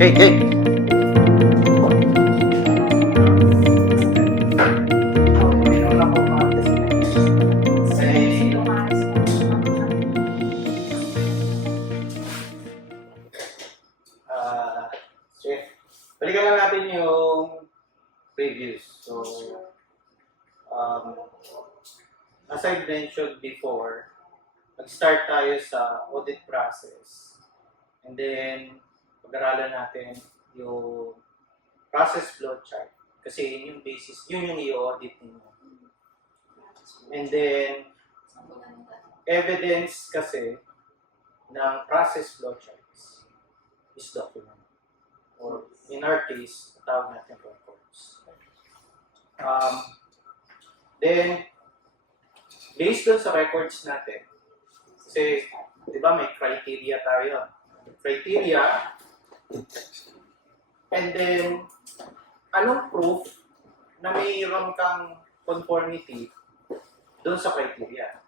Okay, okay. Chef, balikan lang natin yung previous. So, um, as I mentioned before, mag-start tayo sa audit process. And then, pag-aralan natin yung process flow chart. Kasi yun yung basis, yun yung i-audit ninyo. And then, evidence kasi ng process flow charts is document. Or in our case, tawag natin records. Then, based dun sa records natin, kasi, di ba may criteria tayo. Criteria, and then, anong proof na mayroon kang conformity dun sa criteria?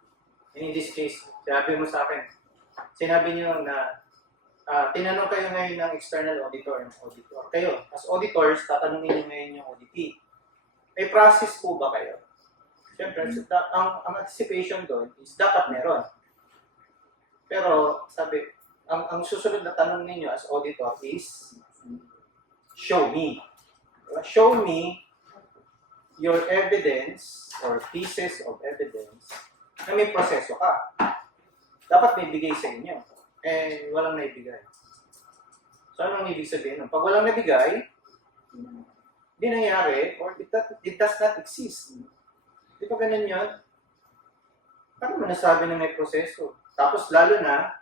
And in this case, sinabi mo sa akin, sinabi niyo na tinanong kayo ngayon ng external auditor ng auditor. Kayo, as auditors, tatanungin niyo ngayon yung auditee. May process po ba kayo? Siyempre, ang anticipation doon is dapat meron. Pero, sabi, ang susunod na tanong ninyo as auditor is, show me. Show me your evidence or pieces of evidence na may proseso ka. Dapat may bigay sa inyo. Eh, walang naibigay. So, anong ibig sabihin nun? Pag walang nabigay, hindi nangyari, or it does not exist. Di ba ganun yun? Paano mo nasabi na may proseso? Tapos, lalo na,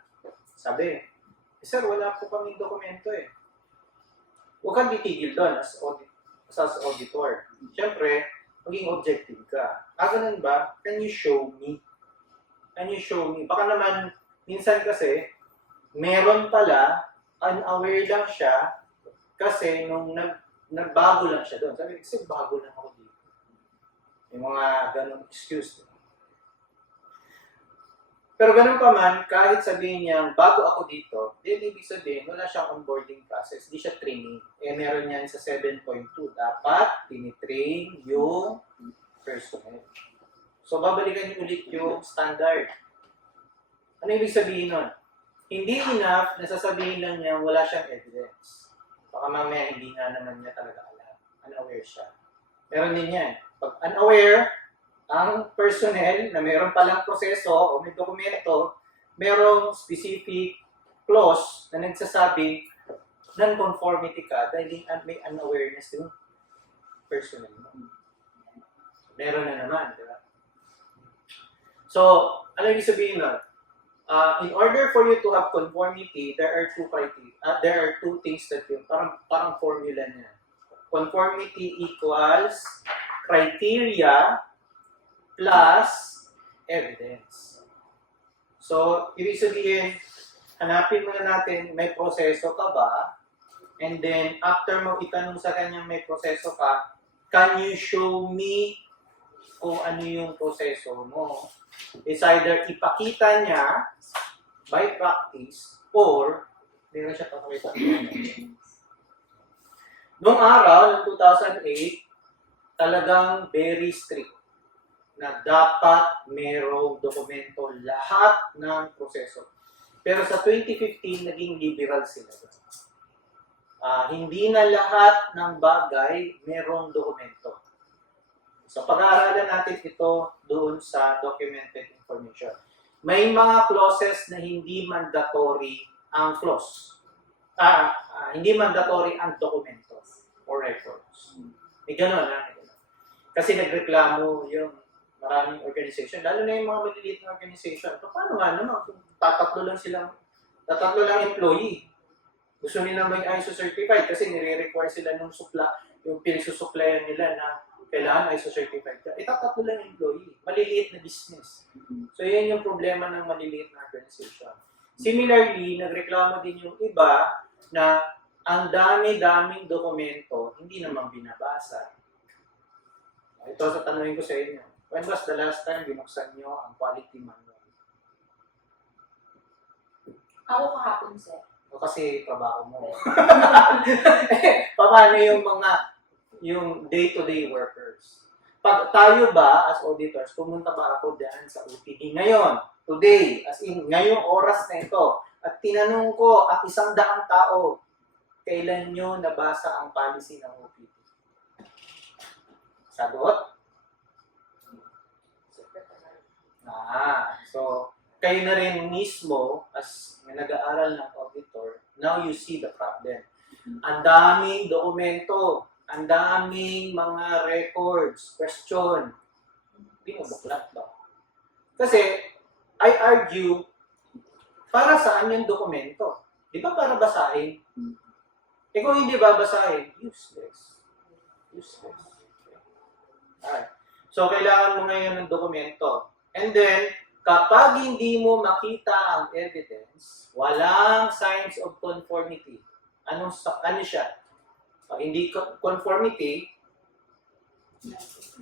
sabi, sir, wala po kaming dokumento eh. Huwag kang titigil doon as auditor. Siyempre, maging objective ka. Ganun ba? Can you show me? Can you show me? Baka naman, minsan kasi, meron pala, unaware lang siya, kasi nung nagbago lang siya doon. Sabi, kasi bago lang ako dito. Yung mga ganong excuse. Pero ganun pa man, kahit sabihin niya, bago ako dito, then ibig sabihin, wala siyang onboarding process, di siya training. Eh, meron yan sa 7.2. Dapat, tinitrain yung personnel. So, babalikan niyo ulit yung standard. Ano ibig sabihin nun? Hindi enough na sasabihin lang niya wala siyang evidence. Baka mamaya hindi nga naman niya talaga alam. Unaware siya. Meron din yan. Pag unaware, ang personnel na meron palang proseso o may dokumento, merong specific clause na nagsasabi non-conformity ka dahil may unawareness yung personnel mo. Meron na naman, di ba? So, ano ibig sabihin nun? In order for you to have conformity, there are two criteria. There are two things that yun, parang formula niya. Conformity equals criteria plus evidence. So, ibig sabihin, hanapin muna natin, may proseso ka ba? And then, after mo itanong sa kanya may proseso ka, can you show me kung ano yung proseso mo? It's either ipakita niya by practice or meron siya papakita. Noong araw, ng 2008, talagang very strict na dapat merong dokumento lahat ng proseso. Pero sa 2015, naging liberal sila. Hindi na lahat ng bagay merong dokumento. So, pag-aaralan natin ito doon sa documented information. May mga clauses na hindi mandatory ang clause. Hindi mandatory ang dokumento or records. May gano'n, Kasi nagreklamo yung maraming organization, lalo na yung mga maliliit na organization. Paano nga naman kung tatatlo lang employee? Gusto nila may ISO certified kasi nire-require sila nung yung pinagsusuplayan nila na kailangan ISO certified ka. Tatatlo lang employee. Maliliit na business. So, yan yung problema ng maliliit na organization. Similarly, nagreklamo din yung iba na ang dami-daming dokumento hindi naman binabasa. Ito sa tanongin ko sa inyo. When was the last time binuksan nyo ang quality manual? Ako kahapon, sir. O kasi trabaho mo. Paano yung day-to-day workers? Pag tayo ba, as auditors, pumunta ba ako dyan sa OPD ngayon, today, as in, ngayong oras na ito, at tinanong ko ang 100 tao, kailan nyo nabasa ang policy ng OPD? Sagot? So, kayo na rin mismo, as nag-aaral ng auditor, now you see the problem. Ang daming dokumento, ang daming mga records, question. Hindi mo baklat ba? Kasi, I argue, para saan yung dokumento? Di ba para basahin? Eh kung hindi babasahin, useless. Useless. Alright. So, kailangan mo ngayon ng dokumento. And then, kapag hindi mo makita ang evidence, walang signs of conformity. Ano siya? Pag hindi conformity,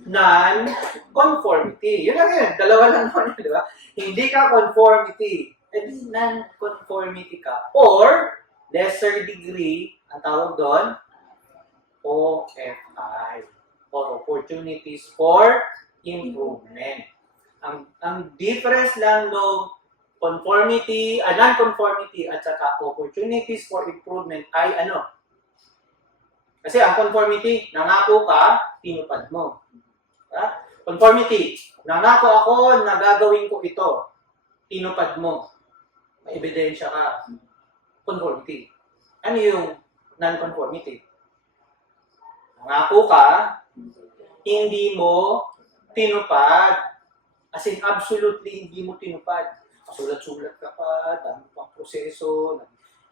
non-conformity. Yun lang yun. Dalawa lang naman yun, di ba? Hindi ka conformity. Eh di non-conformity ka. Or, lesser degree, ang tawag doon, OFI. Or opportunities for improvement. Ang difference lang no conformity, non-conformity at saka opportunities for improvement ay ano? Kasi ang conformity, nangako ka, tinupad mo. Conformity, nangako ako na gagawin ko ito, tinupad mo. May ebidensya ka. Conformity. Ano yung non-conformity? Nangako ka, hindi mo tinupad. As in, absolutely hindi mo tinupad. Sulat-sulat ka pa, dami pang proseso,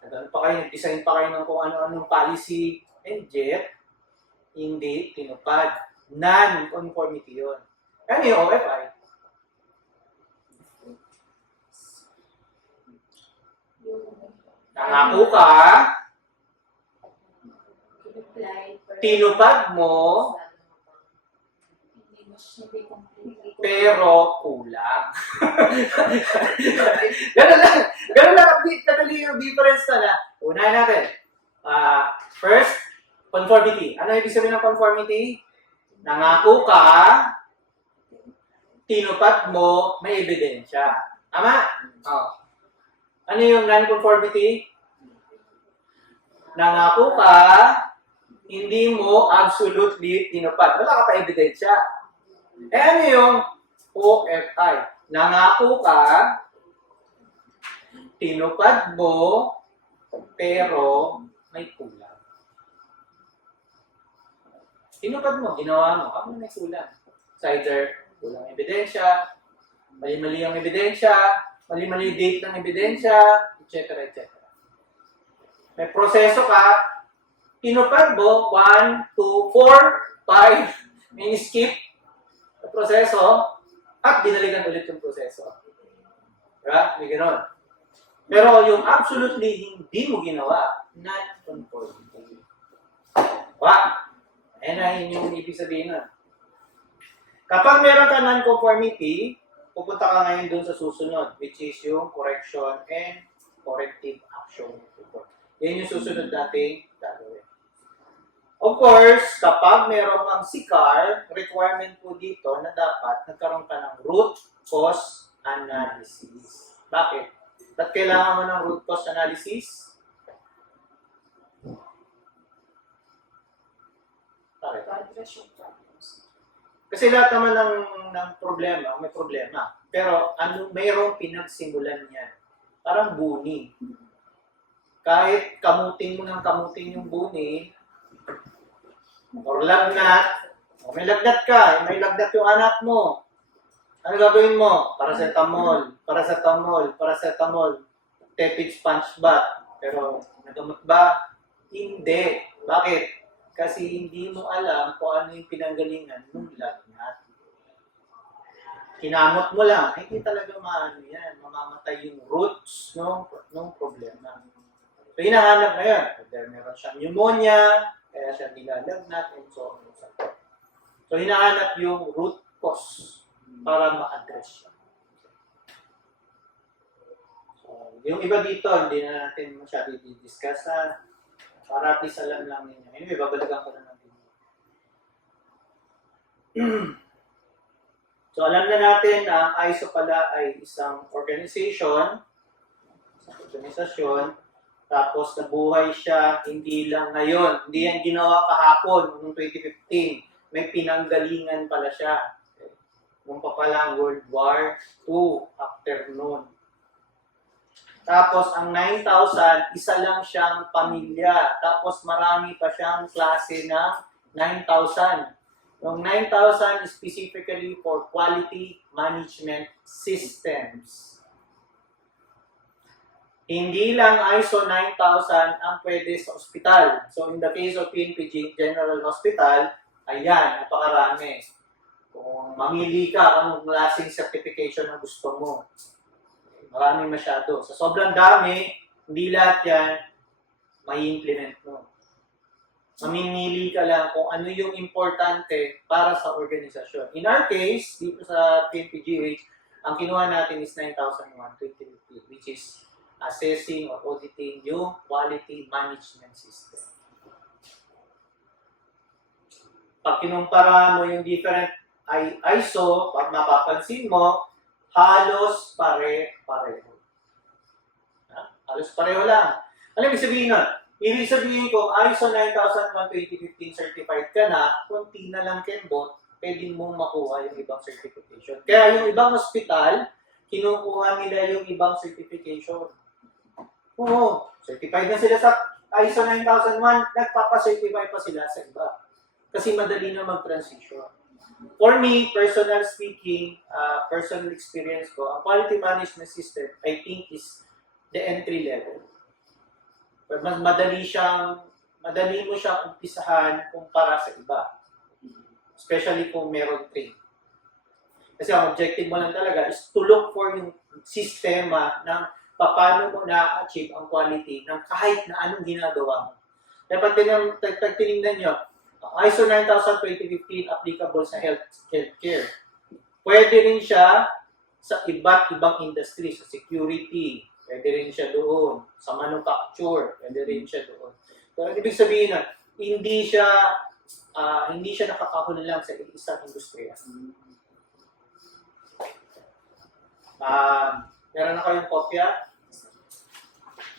nag-design pa kayo ng kung ano-anong policy, and yet, hindi tinupad. Non-conformity yun. Ano yung OFI? Nangako ka, tinupad mo, pero kulang. Ganun lang. Ganun lang. Kadali yung difference na. Unahin natin. First, conformity. Ano ibig sabihin ng conformity? Nangako ka, tinupad mo, may ebidensya. Tama? Oh. Ano yung non-conformity? Nangako ka, hindi mo absolutely tinupad. Wala ka pa ebidensya. Eh ano yung OFI? Nangako ka, tinupad mo, pero may kulang. Tinupad mo, ginawa mo, ako may kulang. It's either kulang ebidensya, mali-mali ang ebidensya, mali-mali date ng ebidensya, etc. etc. May proseso ka, tinupad mo, 1, 2, 4, 5, may skip, proseso at binalikan ulit yung proseso. Diba? May gano'n. Pero yung absolutely hindi mo ginawa, non-conformity. Ayan na yung ibig sabihin nun. Kapag meron ka non-conformity, pupunta ka ngayon dun sa susunod, which is yung correction and corrective action report. Yan yung susunod nating gagawin. Of course, kapag meron kang CCAR, requirement po dito na dapat nagkaroon ka ng root cause analysis. Bakit? Ba't kailangan mo ng root cause analysis? Bakit? Kasi lahat naman ng problema, may problema. Pero mayroong pinagsimulan niyan. Parang buni. Kahit kamuting mo ng kamuting yung buni, or lagnat, o may lagnat ka, may lagnat yung anak mo. Ano gagawin mo? Paracetamol, tepid sponge bath. Pero nagamot ba? Hindi. Bakit? Kasi hindi mo alam kung ano yung pinanggalingan ng lagnat. Kinamot mo lang, hindi talaga mamamatay yung roots ng problema. So, hinahanap na yan. Whether meron siyang pneumonia, kaya siya nilalagnat, and so on and so forth. So, hinahanap yung root cause para ma-address siya. So, Yung iba dito, hindi na natin masyado i-discuss ha. Para at least alam lang ninyo. Anyway, babalikan ko na lang din. So, alam na natin na ang ISO pala ay isang organisasyon, tapos nabuhay siya hindi lang ngayon, hindi yan ginawa kahapon, noong 2015, may pinanggalingan pala siya. Nung pa palang World War II, after noon. Tapos ang 9,000, isa lang siyang pamilya. Tapos marami pa siyang klase ng 9,000. Yung 9,000 is specifically for quality management systems. Hindi lang ISO 9,000 ang pwede sa ospital. So in the case of PNPG General Hospital, ayan, napakarami. Kung mamili ka, anong klaseng certification ang gusto mo. Marami masyado. Sa sobrang dami, hindi lahat yan mai-implement mo. Mamimili ka lang kung ano yung importante para sa organisasyon. In our case, dito sa PNPGH, ang kinuha natin is 9,120, which is assessing or auditing yung quality management system. Pag kinumpara mo yung different ISO, pag mapapansin mo, halos pare-pareho. Halos pareho lang. Alam mo sabihin nun? Ibig sabihin ko, ISO 9001:2015 certified ka na, kunti na lang kembot, pwede mong makuha yung ibang certification. Kaya yung ibang hospital, kinukuha nila yung ibang certification. Oo, certified na sila sa ISO 9001, nagpapacertify pa sila sa iba. Kasi madali na mag-transition. For me, personal speaking, personal experience ko, ang quality management system, I think is the entry level. But mas madali mo siyang umpisahan kumpara sa iba. Especially kung meron train. Kasi ang objective mo lang talaga is to look for yung sistema ng paano mo na-achieve ang quality ng kahit na anong ginagawa mo. Dapat tinignan nyo, ISO 9000:2015 applicable sa healthcare. Pwede rin siya sa iba't ibang industry, sa security, pwede rin siya doon, sa manufacture, pwede rin siya doon. So, ibig sabihin na, hindi siya nakakahuli lang sa isang industriya. Meron na kayong kopya?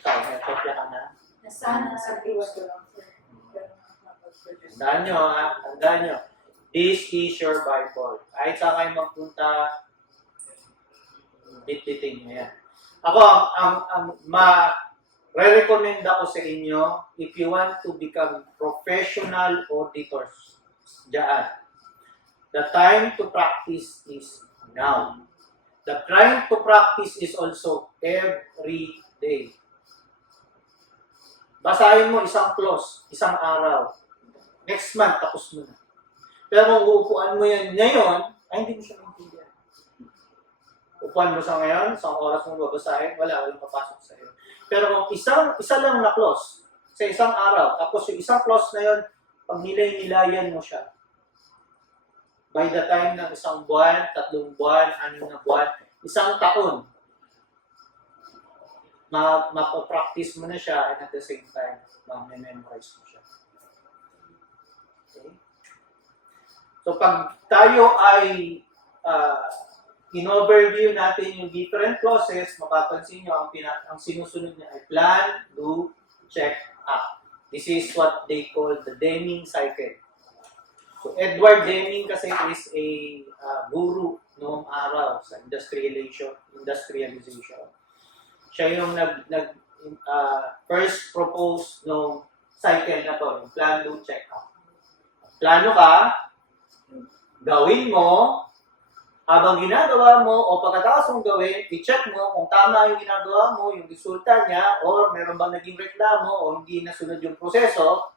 May kopya ka na? Nasaan sa viewers ko lang, sir. Tandaan nyo. This is your Bible. Kahit saan kayo magpunta, bit-biting nyo yan. Ako, ang re-recommend ako sa inyo, if you want to become professional auditors, diyan. The time to practice is now. The time to practice is also every day. Basahin mo isang clause, isang araw. Next month, tapos mo na. Pero kung uupuan mo yan ngayon, ay hindi mo siya maintindihan. Upuan mo sa ngayon, isang oras mong babasahin, walang papasok sa iyo. Pero kung isa lang na clause, sa isang araw, tapos yung isang clause na yun, pag nilay-nilayan mo siya, by the time ng isang buwan, 3 buwan, 6 na buwan, isang taon, mapapractice mo na siya and at the same time, ma-memorize mo siya. Okay? So pag tayo ay in-overview natin yung different clauses, mapapansin nyo ang sinusunod niya ay plan, do, check, act. This is what they call the Deming cycle. So Edward Deming kasi is a guru noong araw sa industrialization. Siya yung first proposed no cycle na to, yung plan, do, check, act. Plano ka, gawin mo, habang ginagawa mo o pagkatapos mong gawin, i-check mo kung tama yung ginagawa mo, yung resulta niya, or meron bang naging reklamo o hindi nasunod yung proseso,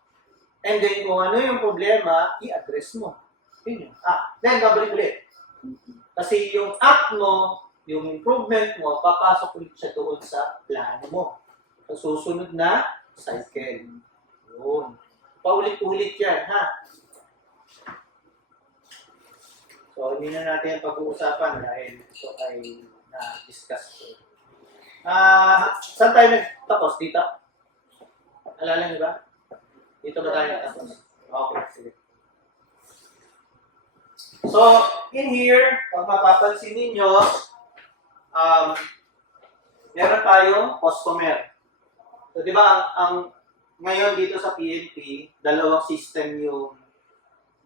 and then kung ano yung problema, i-address mo. Yun yun. Then babalik ulit. Kasi yung act mo, yung improvement mo, papasok ulit siya doon sa plano mo. So, susunod na cycle. Yun. Paulit-ulit yan, ha? So, hindi na natin yung pag-uusapan dahil ito ay na-discuss ko. Saan tayo nagtapos? Dito? Alala niyo ba? Dito ba tayo nagtapos? Okay, sige. So, in here, kung mapapansin ninyo, meron tayong customer. So, di ba, ang ngayon dito sa PNP, dalawang system yung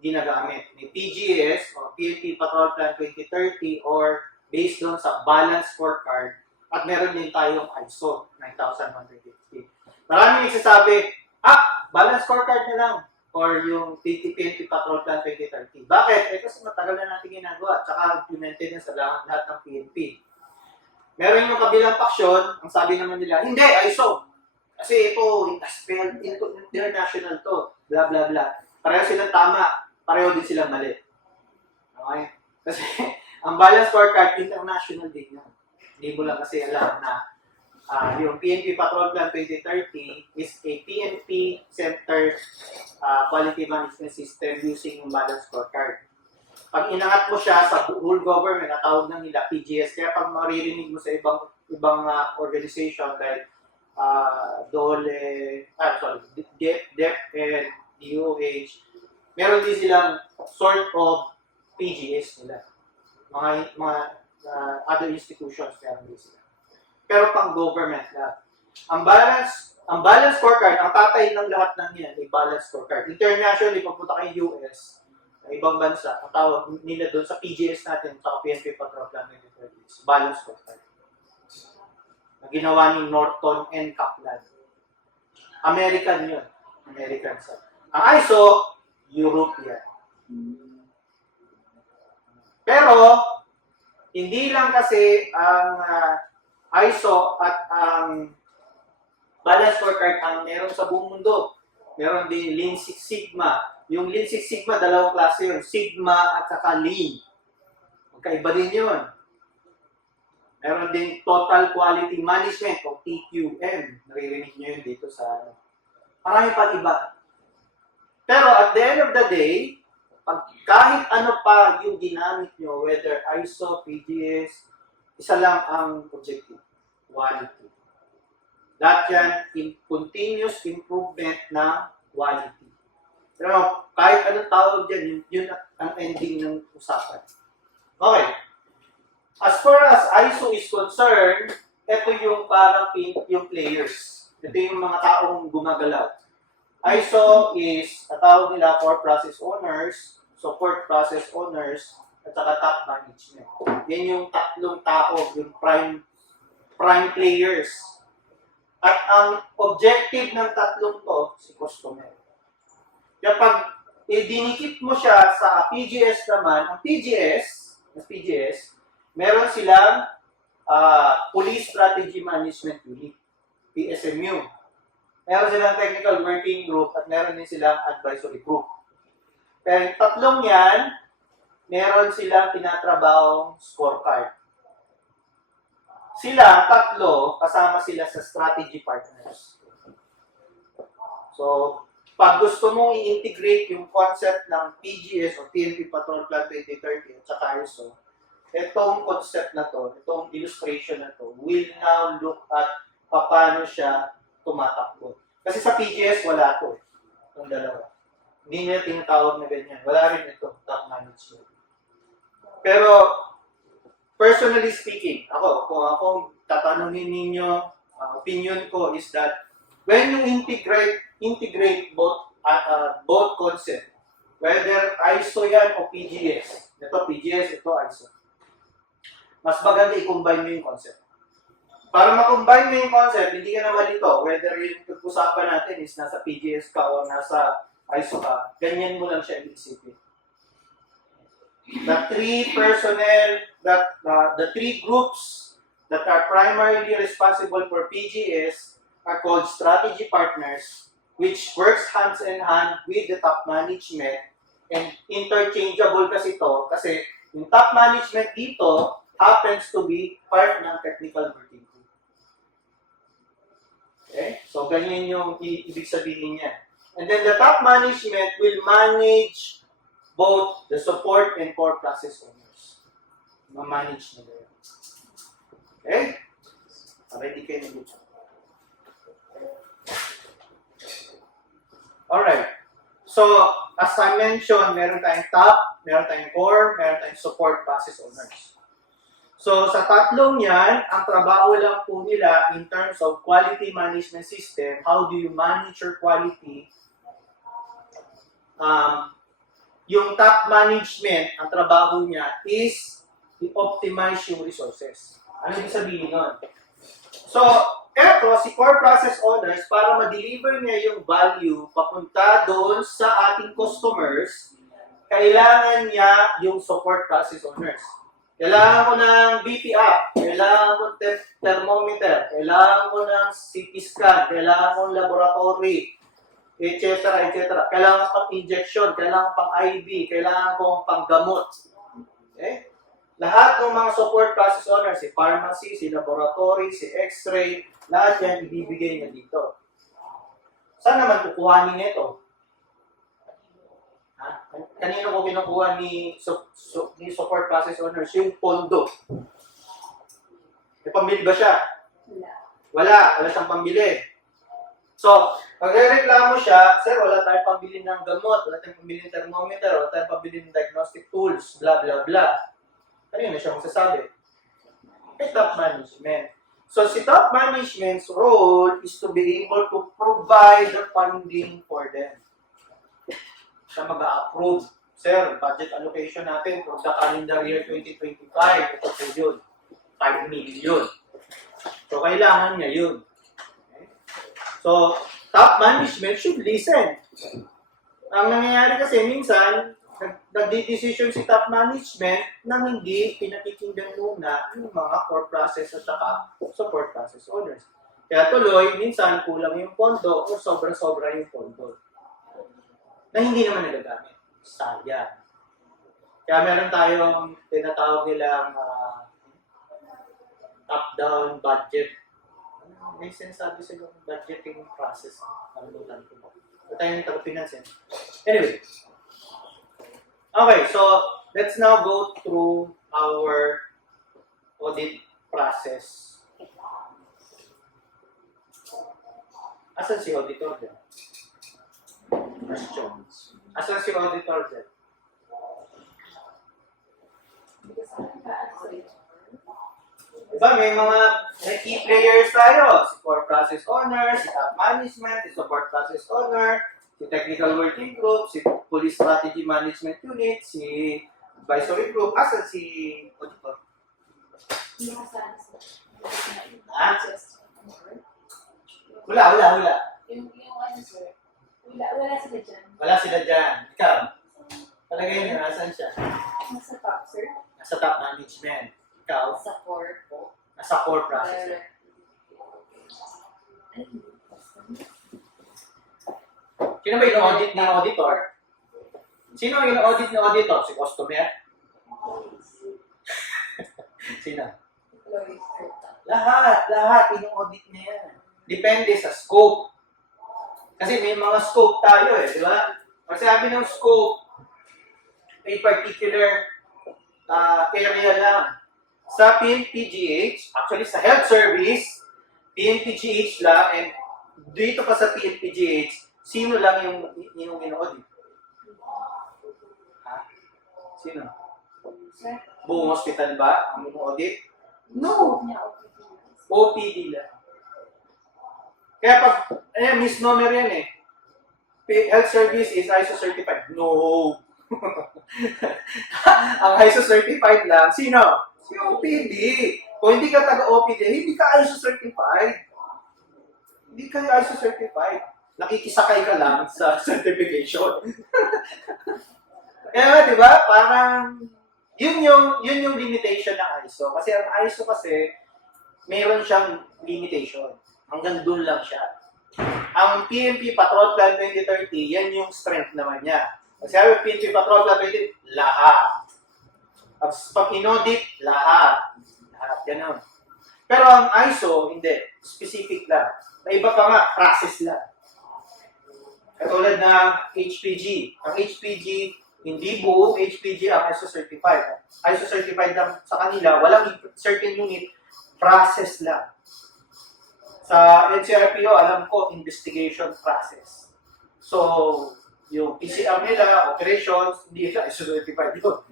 ginagamit. May PGS, o PNP Patrol Plan 2030, or based doon sa balance scorecard, at meron din tayong ISO 9150. Maraming nagsasabi, balance scorecard na lang, or yung PNP Patrol Plan 2030. Bakit? Kasi matagal na natin ginagawa, tsaka implemented na sa lahat ng PNP. Meron yung kabilang paksyon, ang sabi naman nila, hindi, ISO. Kasi ito, international to, blah, blah, blah. Pareho silang tama, pareho din silang mali. Okay? Kasi, ang balance scorecard, international din yun. Hindi mo lang kasi alam na yung PNP Patrol Plan 2030 is a PNP-centered quality management system using yung balance scorecard. Pag inangat mo siya sa whole government, natawag ng nila PGS, kaya pag maririnig mo sa ibang organization like DEP and DOH, meron din silang sort of PGS nila. Mga other institutions meron din sila. Pero pang government na. Ang balance scorecard, ang tatay ng lahat ng yan ay balance scorecard. Internationally, pagpunta kay US, ibang bansa, ang tawag nila doon sa PGS natin, sa PNP Patrol Plan 2030, balance scorecard. Na ginawa ni Norton and Kaplan. American yun. American sa. Ang ISO, European. Pero, hindi lang kasi ang ISO at ang balance scorecard ang meron sa buong mundo. Meron din Lean Six Sigma. Yung Lean Six Sigma, dalawang klase yun. Sigma at saka Lean. Magkaiba din yun. Meron din Total Quality Management o TQM. Naririnig nyo yun dito sa... Marami pa iba. Pero at the end of the day, kahit ano pa yung ginamit nyo, whether ISO, PGS, isa lang ang objective. Quality. Lahat yan, continuous improvement ng quality. Pero kahit anong tawag dyan, yun ang ending ng usapan. Okay. As far as ISO is concerned, ito yung parang yung players. Ito yung mga taong gumagalaw. ISO is, tawag nila core process owners, support process owners, at saka top management. Yan yung tatlong tao, yung prime players. At ang objective ng tatlong to, si customer. Kapag dinikit mo siya sa PGS naman, ang PGS, meron silang Police Strategy Management Unit, PSMU. Meron silang Technical Working Group at meron din silang Advisory Group. Pero yung tatlong yan, meron silang tinatrabahong scorecard. Sila, tatlo, kasama sila sa strategy partners. So, pag gusto mong i-integrate yung concept ng PGS o PNP Patrol Plan 2030 at saka ISO, itong concept na to, itong illustration na to, will now look at paano siya tumatakbo. Kasi sa PGS, wala to. Itong dalawa. Hindi niya tinatawag na ganyan. Wala rin ito, top management. Pero, personally speaking, kung akong tatanungin ninyo, opinion ko is that when you integrate both concept, whether ISO yan o PGS, ito PGS, ito ISO, mas maganda i-combine mo yung concept. Para ma-combine mo yung concept, hindi ka na malito, whether yung pag-usapan natin is nasa PGS ka o nasa ISO ka, ganyan mo lang siya i-isipin. The three personnel, the three groups that are primarily responsible for PGS are called strategy partners, which works hands in hand with the top management, and interchangeable kasi ito, kasi yung top management dito happens to be part ng technical working group. Okay? So, ganyan yung ibig sabihin niya. And then the top management will manage both the support and core process owners. Ma-manage nila yun. Okay? Ready kayo dito. Alright. So, as I mentioned, meron tayong top, meron tayong core, meron tayong support process owners. So, sa tatlong yan, ang trabaho lang po nila in terms of quality management system, how do you manage your quality? Yung top management, ang trabaho niya is i-optimize yung resources. Ano ibig sabihin nun? So, eto, si core process owners, para ma-deliver niya yung value papunta doon sa ating customers, kailangan niya yung support process owners. Kailangan ko ng BP app, kailangan ko ng thermometer, kailangan ko ng CT scan, kailangan ko ng laboratory, etc. etc. Kailangan ko pang injection, kailangan pang IV, kailangan ko pang gamot. Okay? Lahat ng mga support process owners, si pharmacy, si laboratory, si x-ray, lahat yan ibibigay niya dito. Saan naman kukuhanin ito? Kanino ko kinukuha ni support process owners? Yung pondo. May pambili ba siya? Wala siyang pambili. So, pag-reklamo siya, sir, wala tayong pambili ng gamot, wala tayong pambili ng thermometer, wala tayong pambili ng diagnostic tools, blah, blah, blah. Ano yun na siya masasabi? May top management. So, si top management's role is to be able to provide the funding for them. Siya mag-approve. Sir, budget allocation natin for the calendar year 2025. Ito po yun. 5 million. So, kailangan niya yun. Okay? So, top management should listen. Ang nangyayari kasi minsan, nagdi-decision si top management na hindi pinakikinggan muna yung mga core process at saka support process owners. Kaya tuloy, minsan kulang yung pondo o sobra-sobra yung pondo na hindi naman nagagamit. Sayang. Kaya meron tayong tinatawag nilang top-down budget. May sinasabi sa yung budgeting process. Kalimutan ko ba? Ito tayong taga-finance. Anyway. Okay, so let's now go through our audit process. Asan si auditor dyan? Questions. Asan si auditor dyan? Diba, may key players tayo. Si core process owner, si top management, si support process owner, si technical working group, si police strategy management unit, si advisory group. Asan si auditor? Ha? Wala. Yung ano sir, wala sila dyan. Wala sila dyan. Ikaw? Palagay niyo, nasan siya? Nasa top sir. Nasa top management. Ikaw? Sa core po. Nasa core process. Sino ba yung audit ng auditor? Sino yung audit ng auditor? Si customer? Sino? Lahat yung audit niya yan. Depende sa scope. Kasi may mga scope tayo di ba? Kasi sabi ng scope, may particular area lang. Sa PNPGH, actually sa health service, PNPGH lang, and dito pa sa PNPGH, sino lang yung in-audit? Ha? Sino? Buong hospital ba ang in-audit? No! OPD lang. Kaya pag, misnomer yan health service is ISO certified. No! Ang ISO certified lang, sino? Si OPD. Kung hindi ka taga-OPD, hindi ka ISO certified. Hindi ka ISO certified. Nakikisakay ka lang sa certification. Kaya di ba, parang yun yung limitation ng ISO. Kasi ang ISO kasi, mayroon siyang limitation. Hanggang doon lang siya. Ang PMP Patrol Plan 2030, yan yung strength naman niya. Kasi ang PMP Patrol Plan 2030, lahat. Pag in-audit, lahat. Lahat, ganun. Pero ang ISO, hindi. Specific lang. May iba pa nga, process lang. Katulad ng HPG. Ang HPG, hindi buong HPG ang ISO certified. ISO certified lang sa kanila, walang certain unit, process lang. Sa NCRPO, alam ko, investigation process. So, yung PCR nila, operations, hindi sila ISO-certified doon.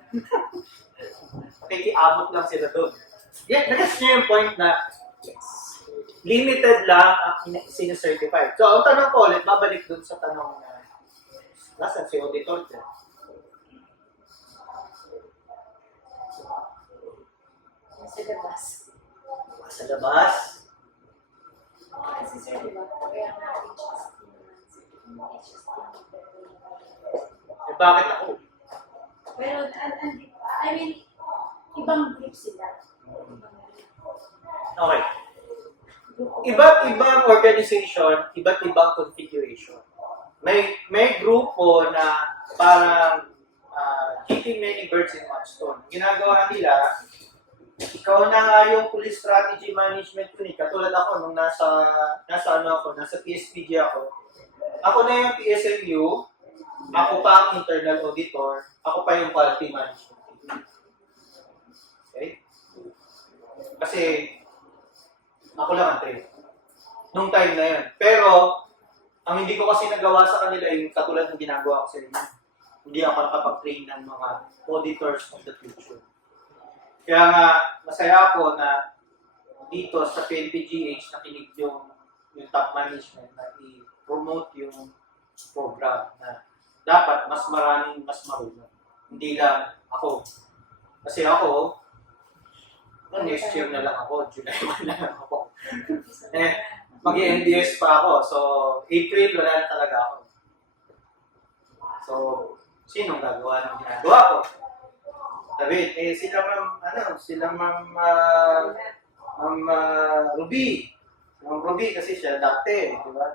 Nakikiamot lang sila doon. Yeah, nag-gets niyo yung point na limited lang ang sinacertified. So, ang tanong ko ulit, babalik doon sa tanong na nasan si auditor dyan? Sa labas. Sa labas. Kasi sir, di ba? Kaya nga HST naman sir. HST Eh, bakit ako? Pero, I mean, ibang group sila. Okay. Iba't ibang organization, iba't ibang configuration. May grupo na parang hitting many birds in one stone. Ginagawa nila, ikaw na nga yung police strategy management unit. Katulad ako nung nasa PSPG ako. Ako na yung PSMU, ako pa ang internal auditor, ako pa yung quality management unit. Okay? Kasi ako lang ang train. Nung time na yun. Pero, ang hindi ko kasi nagawa sa kanila yung katulad ng ginagawa ko sa inyo. Hindi ako nakapag-train ng mga auditors of the future. Kaya nga, masaya ako na dito sa PNPGH nakinig yung top management na i-promote yung program na dapat mas maraming mas marunong. Hindi lang ako. Kasi ako, next year na lang ako, July na lang ako. Mag-MBS pa ako. So, April, wala na talaga ako. So, sinong gagawa ng ginagawa ko? David, sila Ruby. Ma'am Ruby kasi siya dati, di ba?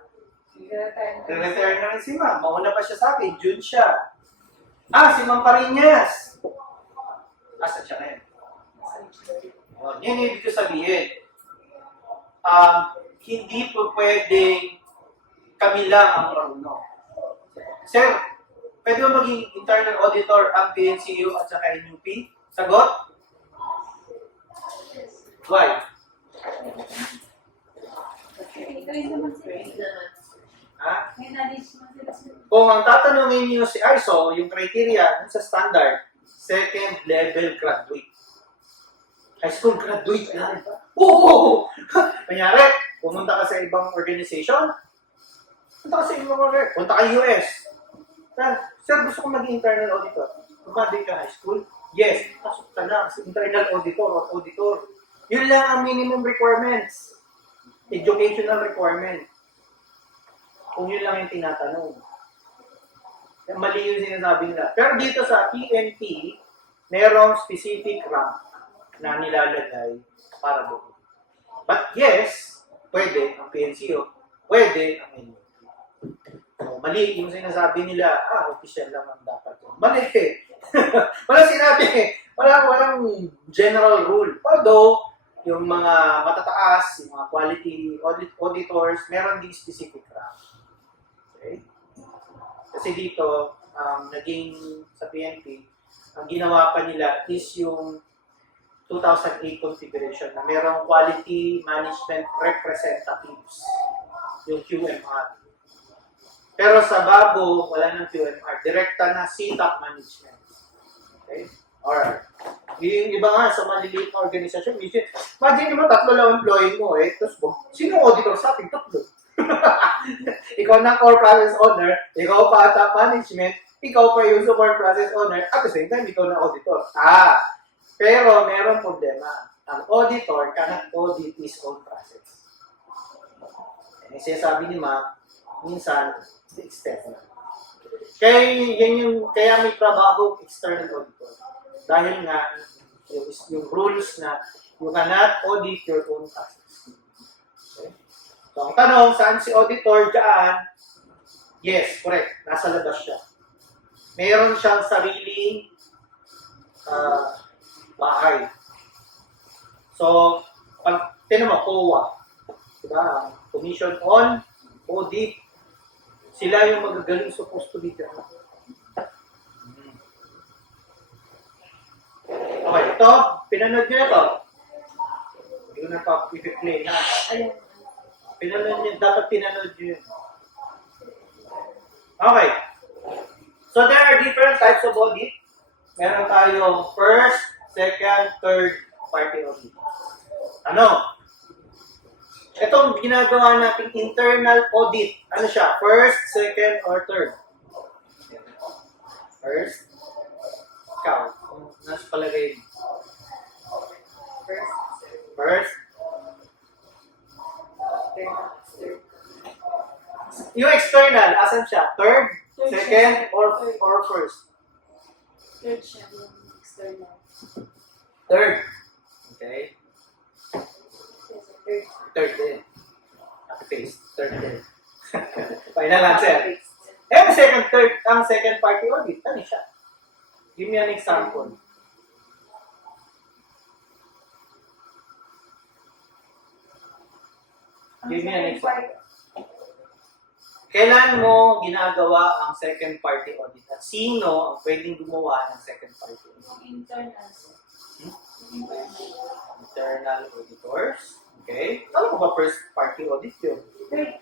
Retire na rin si Ma'am. Mauna pa siya sa akin, June siya. Si Ma'am Parinas. Asa siya ngayon? Yan yung ibig ko sabihin. Hindi po pwedeng kami lang ang marunong. Sir, pwede mo maging internal auditor ang PNCU at saka NUP? Sagot? Why? Ito yung naman sir. Ha? May knowledge naman sila sir. Kung ang tatanungin niyo si ISO, yung criteria sa standard, second level graduate. High school graduate lang. Oo! Kanyari, pumunta ka sa ibang organization, punta ka sa ibang organization, punta ka US. Sir, gusto ko maging internal auditor. Graduate ka high school? Yes, pasok ka na sa internal auditor or auditor. Yun lang ang minimum requirements. Educational requirement. Kung yun lang yung tinatanong. Mali yung sinasabi nila. Pero dito sa PNP, merong specific rank na nilalagay para doon. But yes, pwede ang PNCO, pwede ang NUP. So, mali yung sinasabi nila, official lang ang dapat yun. Mali walang sinabi, walang general rule. Although, yung mga matataas, yung mga quality auditors, meron din specific rank. Okay? Kasi dito, naging sa PNP, ang ginawa pa nila is yung 2008 configuration na merong quality management representatives, yung QMR. Pero sa bago, wala ng QMR. Direkta na CTAP management. Okay? Alright. Yung iba nga sa maliliit na organisasyon, imagine mo, 3 lang employee mo tapos sino auditor sa atin? 3. Ikaw na core process owner, ikaw pa top management, ikaw pa yung support process owner, at the same time, ikaw na auditor. Pero meron problema. Ang auditor cannot audit his own process. Yung sinasabi ni Ma'am, minsan, external. Kaya may trabaho external auditor. Dahil nga, yung rules na you cannot audit your own process. Okay? So, ang tanong, saan si auditor? Diyan. Yes, correct. Nasa labas siya. Meron siyang sariling bahay. So, pag tinan mo, COA, diba? Commission on Audit, sila yung magagaling supposed to be there. Okay, ito, pinanood nyo ito. Hindi ko na pa i-play na. Ayun. Pinanood nyo, dapat pinanood nyo yun. Okay. So there are different types of audit. Meron tayong first, second, third party audit. Ano? Itong ginagawa nating internal audit. Ano siya? First, second, or third? First. Ikaw. Nasa palagay mo. First. Yung external, asan siya? Third, second, or first? Third siya yung external. Third. Okay. Yes, third. Third din. Face. Third din. Final answer. Second, third, ang second party audit. Ano siya? Give me an example. Give me an example. Kailan mo ginagawa ang second party audit? At sino ang pwedeng gumawa ng second party audit? Yung internal. Internal auditors. Okay. Alam mo ba first party audit yun? Third,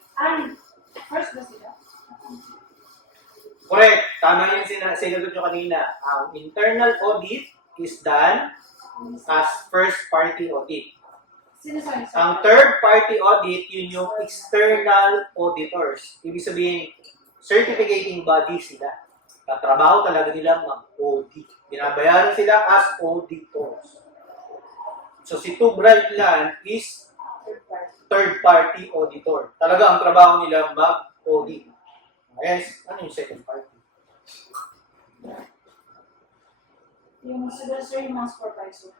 first ba sila? Correct. Tama yung sinagot nyo kanina. Ang internal audit is done as first party audit. Sino sa Ang third party audit, yun yung external auditors. Ibig sabihin, certificating body sila. Katrabaho talaga nila mag-audit. Binabayaran sila as auditors. So si Two Bright Land is third party? third party auditor. Talaga ang trabaho nila mag-audit. Yes, ano yung second party? Yung sir, yung mga supervisor.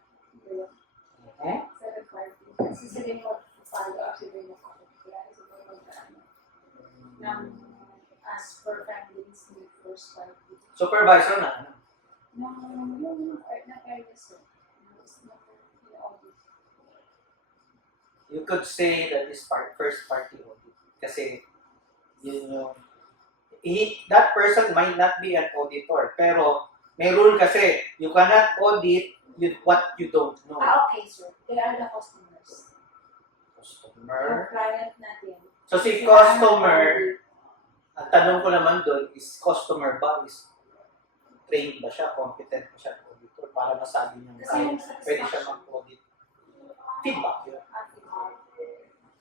Eh? Second party. Kasi sila yung mag-follow up sila yung kaya sila yung mag-ano ng as per findings ni first party. Supervisor na ano? Yung fairness You could say that is first party audit. Kasi yun yung that person might not be an auditor, pero may rule kasi, you cannot audit what you don't know. Okay, sir. They are the customers. Customer. Yung client natin. So si customer, ang tanong ko naman doon is, customer ba is trained ba siya, competent ba siya auditor para masabi niya Kasi yung pwede siya mag-audit. Feedback yun. Ah,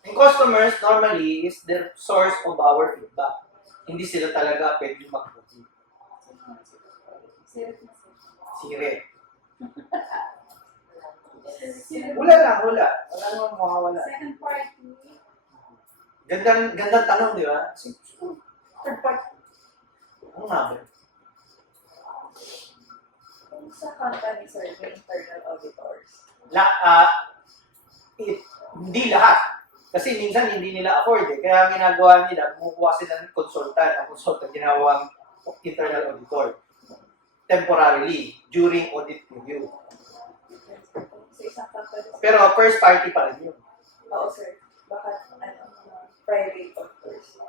And customers normally is the source of our feedback. Hindi sila talaga pwede mag-audit. Sire. Wala lang, wala. Wala namang mawawala. Second party. Gandang tanong, di ba? Third party. Ano nga ba? Kung sa company, sir, may internal auditors. Hindi lahat. Kasi minsan hindi nila afford eh. Kaya ang ginagawa nila, kumukuha sila ng consultant. Ang consultant ginawang internal auditor. Temporarily, during audit review. Sa isang company. Pero first party pa rin yun. Oo, sir. Baka, private auditors.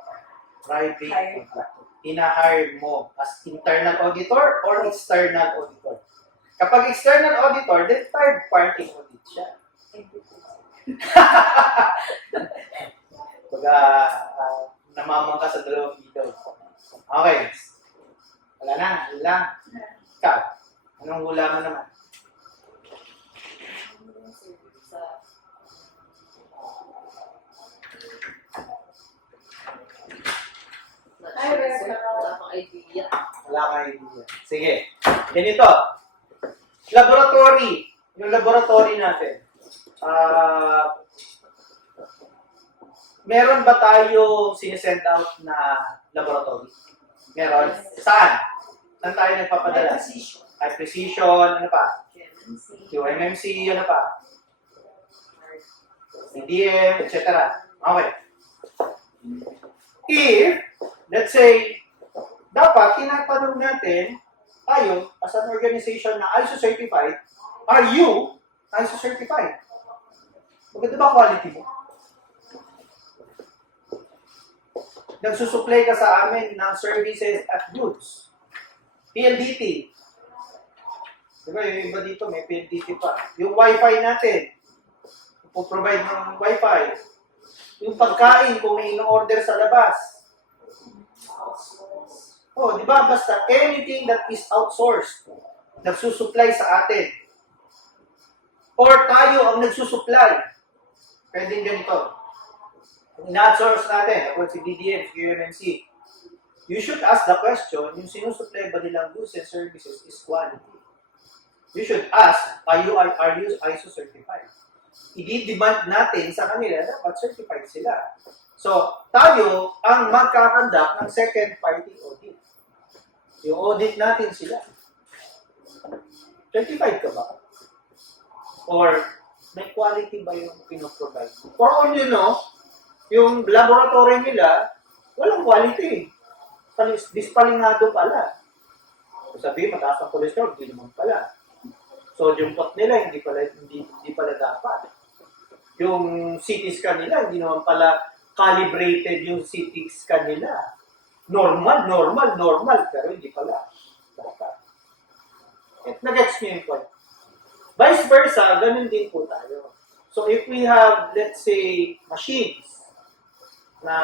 Private Hire. contractor. Ina-hire mo as internal auditor or external auditor. Kapag external auditor, then third party audit siya. Baga, namamangka sa dalawang ilaw. Okay. Wala na, wala. Ikaw, anong hula mo naman? Wala akong idea. Wala kang idea. Sige. Ganito. Laboratory. Yung laboratory natin. Meron ba tayo sinesend out na laboratory? Meron? Saan? Saan tayo nagpapadala? High precision, ano pa? QMMC, ano pa? CDM, etc. Okay. If, let's say, dapat tinatanong natin, tayo, as an organization na ISO certified, are you ISO certified? Maganda ba quality mo? Nagsusupply ka sa amin ng services at goods. PLDT. Diba, yung iba dito may PLDT pa. Yung Wi-Fi natin, provide ng Wi-Fi. Yung pagkain, kung may in-order sa labas. Outsource. Oh, di ba? Basta anything that is outsourced, nagsusupply sa atin. Or tayo ang nagsusupply. Pwedeng ganito. Kung ina-outsource natin, ako si BDM, si UMNC, you should ask the question, yung sinusupply ba nilang goods and services is quality? You should ask, are you ISO certified? I-demand natin sa kanila, dapat certified sila. So, tayo ang magkakandak ng second party audit. Yung audit natin sila. Certified ka ba? Or may quality ba yung pinoprovide? For all you know, yung laboratory nila, walang quality. Dispalingado pala. So, sabihin, mataas ang cholesterol, hindi naman pala. Sodium pot nila, hindi pala dapat. Yung CT scan nila, hindi naman pala calibrated yung CT scan nila. Normal, pero hindi pala dapat. Nag-gets niyo yung point. Vice versa, ganun din po tayo. So if we have, let's say, machines na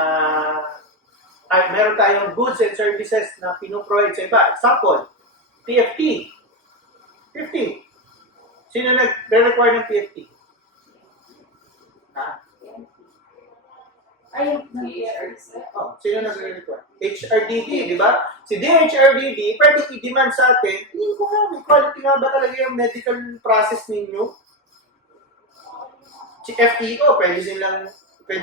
meron tayong goods and services na pinoprovide sa iba. Example, PFT. Sino nag-require ng PFT? Ha? Ayun, nag-PRC. Oh, sino nag-require? HRDD, di ba? Si DHRDD, pwede i-demand sa atin, tingin ko nga, may quality nga ba talaga yung medical process ninyo? Si FTO, pwede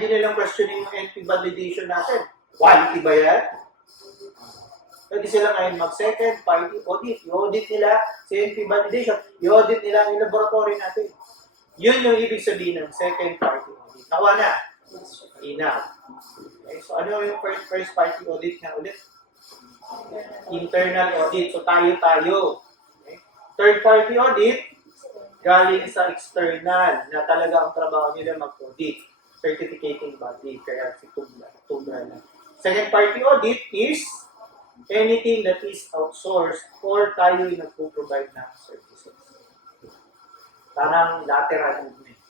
nilang questioning yung NP validation natin. Quality ba yan? Pwede sila ngayon mag-second party audit. I-audit nila si NP validation. I-audit nila yung laboratory natin. Yun yung ibig sabihin ng second party audit. Nakuha na. Enough. Okay, so ano yung first party audit na ulit? Internal audit. So tayo. Okay. Third party audit, galing sa external na talaga ang trabaho nila mag-audit. Certificating body, kaya si Tubra na. Second party audit is anything that is outsourced or tayo yung nagpo-provide ng services. Parang lateral movement.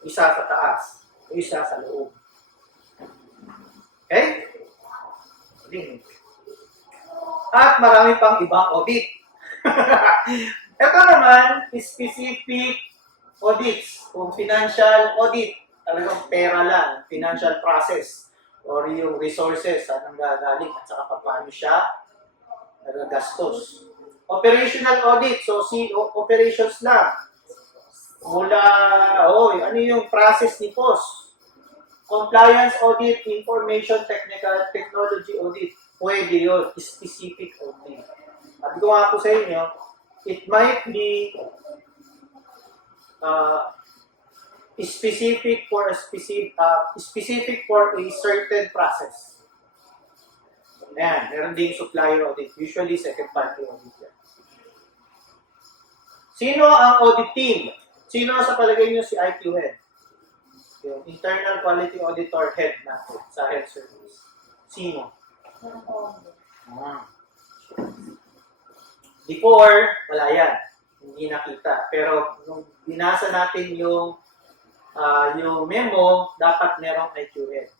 Isa sa taas, isa sa loob. Okay? At marami pang ibang audit. Ito naman, specific audits. Kung financial audit, talagang pera lang, financial process, or yung resources, saan ang gagaling, at saka paano siya nagagastos. Operational audit, so operations lang. Mula, ano yung process ni POS? Compliance audit, information technology audit, pwede yun, specific audit. At ko nga po sa inyo, it might be specific for a certain process. Ayan, meron din supplier audit, usually second party audit yan. Sino ang audit team? Sino sa palagay nyo si IQ head? Yung internal quality auditor head natin sa health service. Sino? Before, wala yan. Hindi nakita. Pero nung binasa natin yung memo, dapat merong IQ head.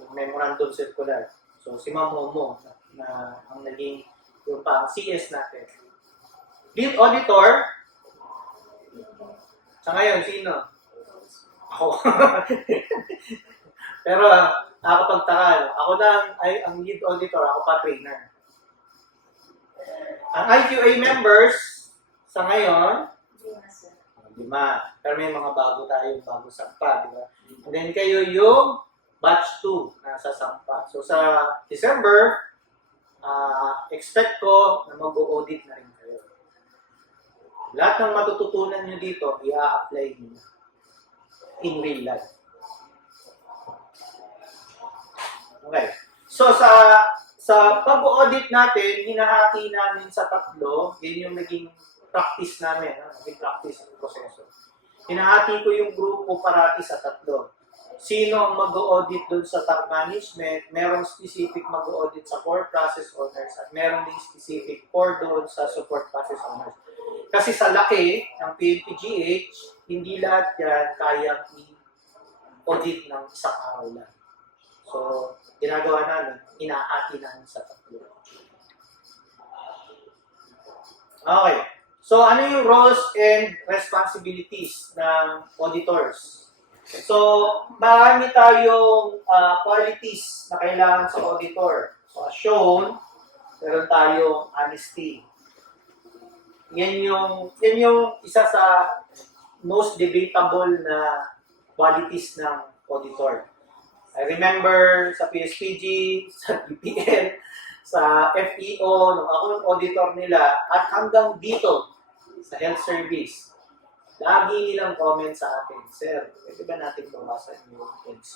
Yung memorandum circular. So, si Ma'am Momo na ang naging yung CS natin. Lead auditor, sa ngayon, sino? Ako. Pero, nakakapagtaka. Ako na ang lead auditor, ako pa trainer. Ang IQA members, sa ngayon, 5. Pero may mga bago sampa, di ba? And then kayo yung batch 2 na sa sampa. So sa December, expect ko na mag-audit na rin kayo. Lahat ng matututunan nyo dito, i-apply nyo in real life. Okay. So sa pag-audit natin, hinahati namin sa 3. Yun yung naging practice namin, naging practice ng proseso. Hinahati ko yung grupo parati sa 3. Sino ang mag-audit doon sa top management, merong specific mag-audit sa core process owners, at merong din specific for doon sa support process owners. Kasi sa laki ng PNPGH, hindi lahat yan kayang audit ng isang araw lang. So, ginagawa namin, hinahati namin sa 3. Okay. So, ano yung roles and responsibilities ng auditors? So, marami tayong qualities na kailangan sa auditor. So, as shown, meron tayong honesty. Yan yung isa sa most debatable na qualities ng auditor. I remember sa PSPG, sa DPL, sa FEO, nung ako yung auditor nila, at hanggang dito, sa health service, lagi nilang comment sa akin, Sir, pwede ba natin bawasan yung NC?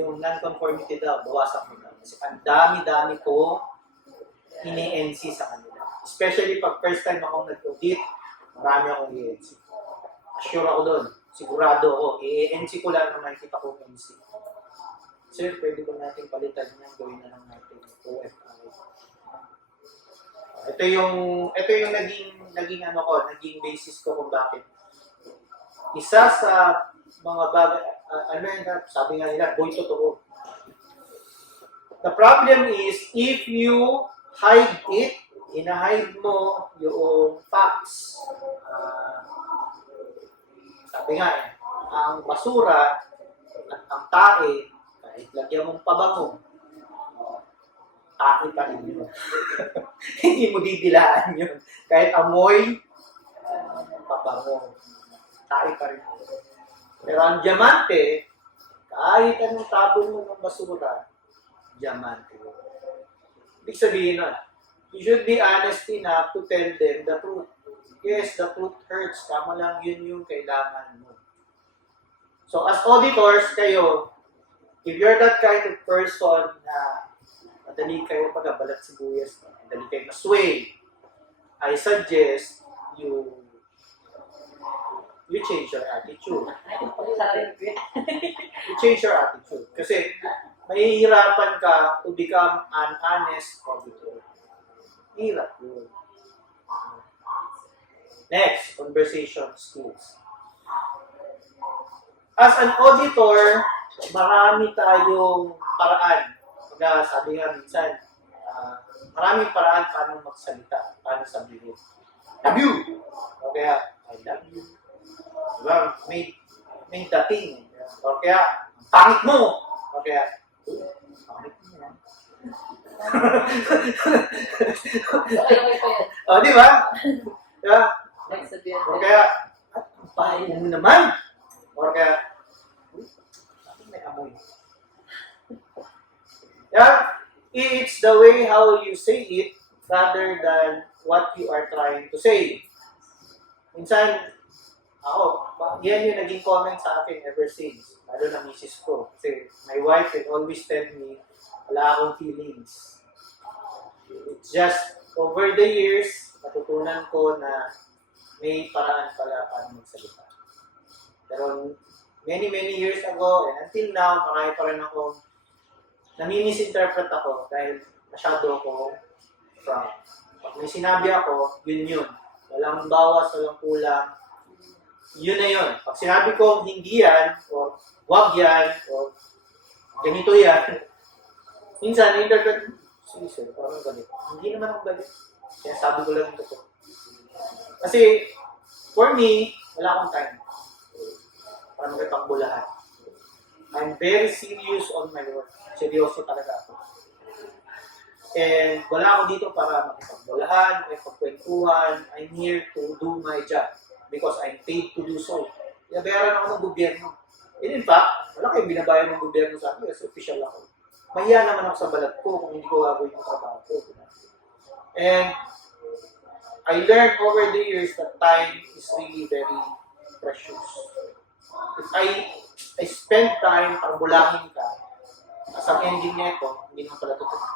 Yung non-conformity daw, bawasan mo daw. Kasi ang dami-dami ko ini-NC sa kanila. Especially pag first time akong nag-audit, marami akong i-NC. Sure ako doon. Sigurado ako. I-NC ko lang na makikita ko NC. Sir, pwede ba natin palitan yan? Gawin na lang natin OFI. Ito yung naging basis ko kung bakit. Isa sa mga bagay, sabi nga nila, boy, totoo. The problem is, if you hide it, ina-hide mo yung facts. Sabi nga ang basura at ang tae, kahit lagyan mong pabango, tae pa rin yun. Hindi mo didilaan yun. Kahit amoy, pabango, tae pa rin yun. Pero ang diamante, kahit anong tabon mo ng basura, diamante yun. Ibig sabihin nun, you should be honest enough to tell them the truth. Yes, the truth hurts. Tama lang, yun yung kailangan mo. So, as auditors, kayo, if you're that kind of person na madali kayo pagkabalat sibuyas, madali kayo na-sway, I suggest you change your attitude. You change your attitude. Kasi, mahihirapan ka to become an honest auditor. Hirap yun. Next, conversation skills. As an auditor, marami tayong paraan. Kaya sabi nga minsan, maraming paraan paano magsalita, paano sabihin. Love you! O kaya, I love you. Diba? May dating. O kaya, pangit mo! O kaya, pangit mo. O, di ba? Diba? O kaya, ang pangit mo naman! O kaya, may amoy. Yeah, it's the way how you say it rather than what you are trying to say. Minsan, yan yung naging comment sa akin ever since. Lalo na misis ko. Kasi my wife will always tell me, wala akong feelings. It's just, over the years, natutunan ko na may paraan pala paano magsalita. Pero many years ago, and until now, marami pa rin ako, nami-misinterpret ako dahil masyado ako frank. Pag may sinabi ako, yun. Walang bawas, walang kulang. Yun na yun. Pag sinabi ko hindi yan, o wag yan, o ganito yan, minsan, interpret, sige sir, parang galit. Hindi naman ako galit. Kaya sabi ko lang ito po. Kasi, for me, wala akong time para makipagbulahan. I'm very serious on my work. Seryoso talaga ako. And wala ako dito para makipagbulahan, makipagkwentuhan. I'm here to do my job because I'm paid to do so. Binabayaran ako ng gobyerno. And in fact, wala kayong binabayaran ng gobyerno sa akin kasi official ako. Mahiya naman ako sa balat ko kung hindi ko gagawin yung trabaho ko. And I learned over the years that time is really very precious. If I spend time para bulahin ka, as ang ending nito, hindi naman pala totoo.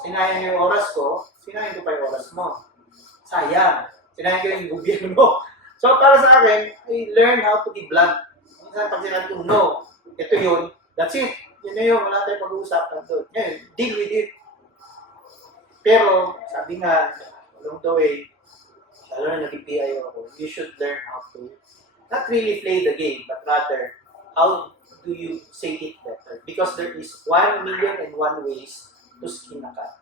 Sinayang yung oras ko, sinayang ko pa yung oras mo. Sayang. Sinayang ko yung gobyerno. So, para sa akin, I learn how to be blunt. Minsan, pag sinabi ko, no, ito yun, that's it. Yun na yun, wala tayong pag-uusapan doon. Ngayon, deal with it. Pero, sabi nga, along the way, lalo na nag-PIO ako, you should learn how to not really play the game, but rather, how do you say it better? Because there is 1,000,001 ways to skin a cat.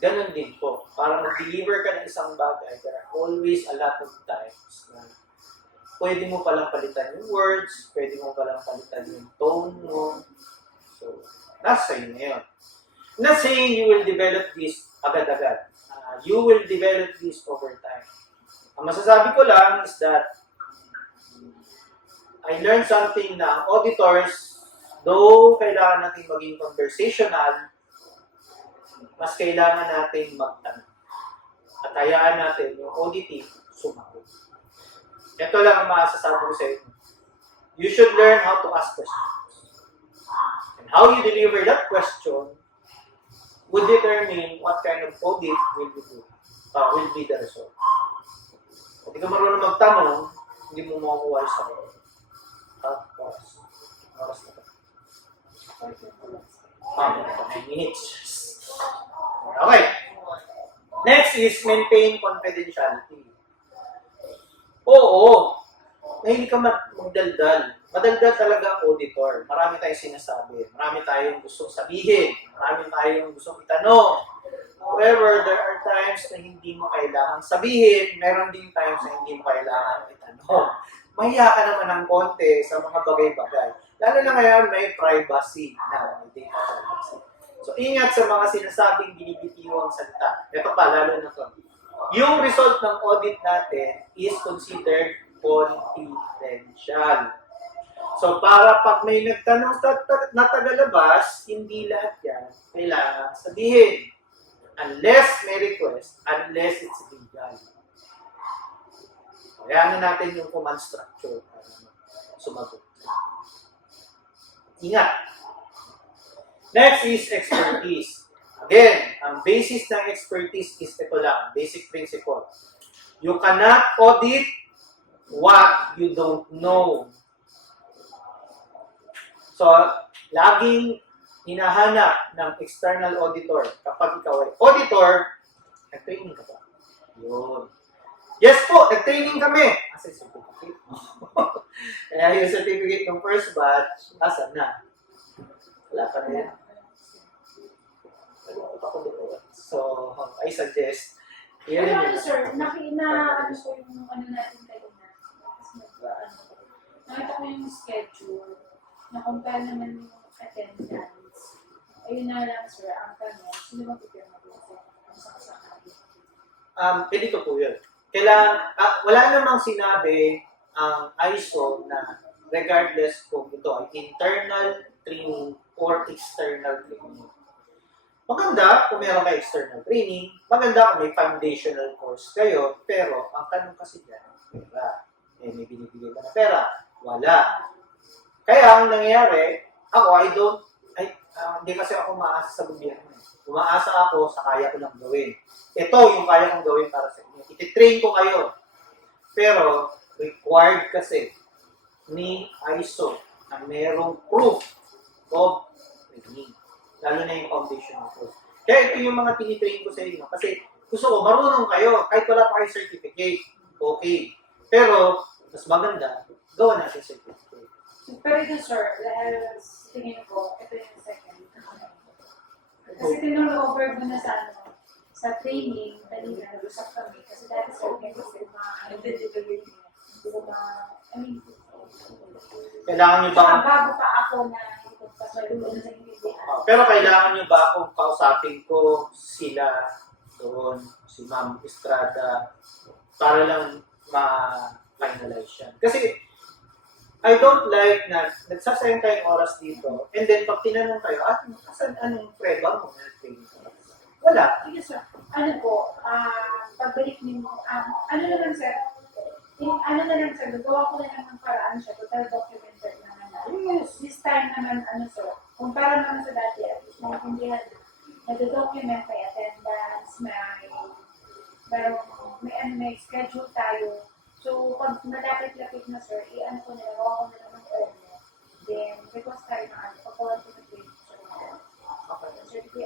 Ganon din po. Para mag-deliver ka ng isang bagay, there are always a lot of times na pwede mo palang palitan yung words, pwede mo palang palitan yung tone mo. So, nasa sa'yo na yun. I'm not saying you will develop this agad-agad. You will develop this over time. Ang masasabi ko lang is that I learned something na ang auditors, though kailangan natin maging conversational, mas kailangan natin magtanong. At hayaan natin yung auditing sumagot. Ito lang ang masasabi ko sa inyo. You should learn how to ask questions. And how you deliver that question would determine what kind of audit will be the result. Kung hindi ka marunong magtanong, hindi mo makukuha yung sagot. Oras na ba? 9 minutes. Okay. Next is maintain confidentiality. Oo. Mahilig ka magdaldal. Madaldal talaga ang auditor. Marami tayong sinasabi. Marami tayong gustong sabihin. Marami tayong gustong itanong. However, there are times na hindi mo kailangang sabihin. Meron din times na hindi mo kailangan itanong. Mahiya ka naman ng konti sa mga bagay-bagay. Lalo na ngayon, may privacy na. May data privacy. So, ingat sa mga sinasabing binibitiwang salita. Ito pa, lalo na to. Yung result ng audit natin is considered confidential. So, para pag may nagtanong na tagalabas, hindi lahat yan kailangan sabihin. Unless may request, unless it's legal. Kaya natin yung command structure para sumagot. Ingat. Next is expertise. Again, ang basis ng expertise is ito lang, basic principle. You cannot audit what you don't know. So, laging hinahanap ng external auditor kapag ikaw ay auditor, nag-training ka ba? Yun. Yes po, nag-training kami. Asa yung certificate? Kaya yung certificate ng first batch, asa na? Wala pa na yan. So, I suggest, Pero ano sir, nakita ko yung ano natin kayo na. Nakita ko yung schedule. Na-compare naman yung attendance. Ayun na lang sir, ang tanong, sino magpipirma doon sa kasakali? Ganito po yun. Kailangan, wala namang sinabi ang ISO na regardless kung ito ay internal training or external training. Maganda kung meron kayo external training, maganda kung may foundational course kayo, pero ang tanong kasi dyan, pera. May binibigay ba na pera? Wala. Kaya ang nangyayari, ako, hindi kasi ako umaasa sa gobyerno. Umaasa ako sa kaya ko lang gawin. Ito yung kaya kong gawin para sa inyo. Iti-train ko kayo. Pero, required kasi ni ISO na merong proof of training. Lalo na yung foundational course. Kaya ito yung mga tinitrain ko sa inyo. Kasi gusto ko, marunong kayo. Kahit wala pa kayo certificate. Okay. Pero, mas maganda, gawa natin certificate. Pero ito sir, dahil tingin ko, ito yung second. Kasi tinuro-over mo na sa training, dali na nag-usap kami. Kasi dati sir, kasi nag-deliver Kailangan nyo ba... Bago pa ako na pagpasalunan sa hindi. Pero kailangan nyo ba akong kausapin ko sila doon, si Ma'am Estrada, para lang ma-finalize yan. Kasi, I don't like na nagsasayang kayong oras dito, and then pag tinanong kayo, anong preba mo na training ka? Wala. Sige sir, ano po, pagbalik niyo, ano na lang sir, gagawa ko na lang ng paraan siya, total documented naman na. Yes. This time naman, so, kumpara naman sa dati, at least maintindihan na, nag-document, may attendance, may schedule tayo. So, pag malapit-lapit na sir, ko na, gawa ko na lang ng order. Then, request tayo na pagkawan ko ng training.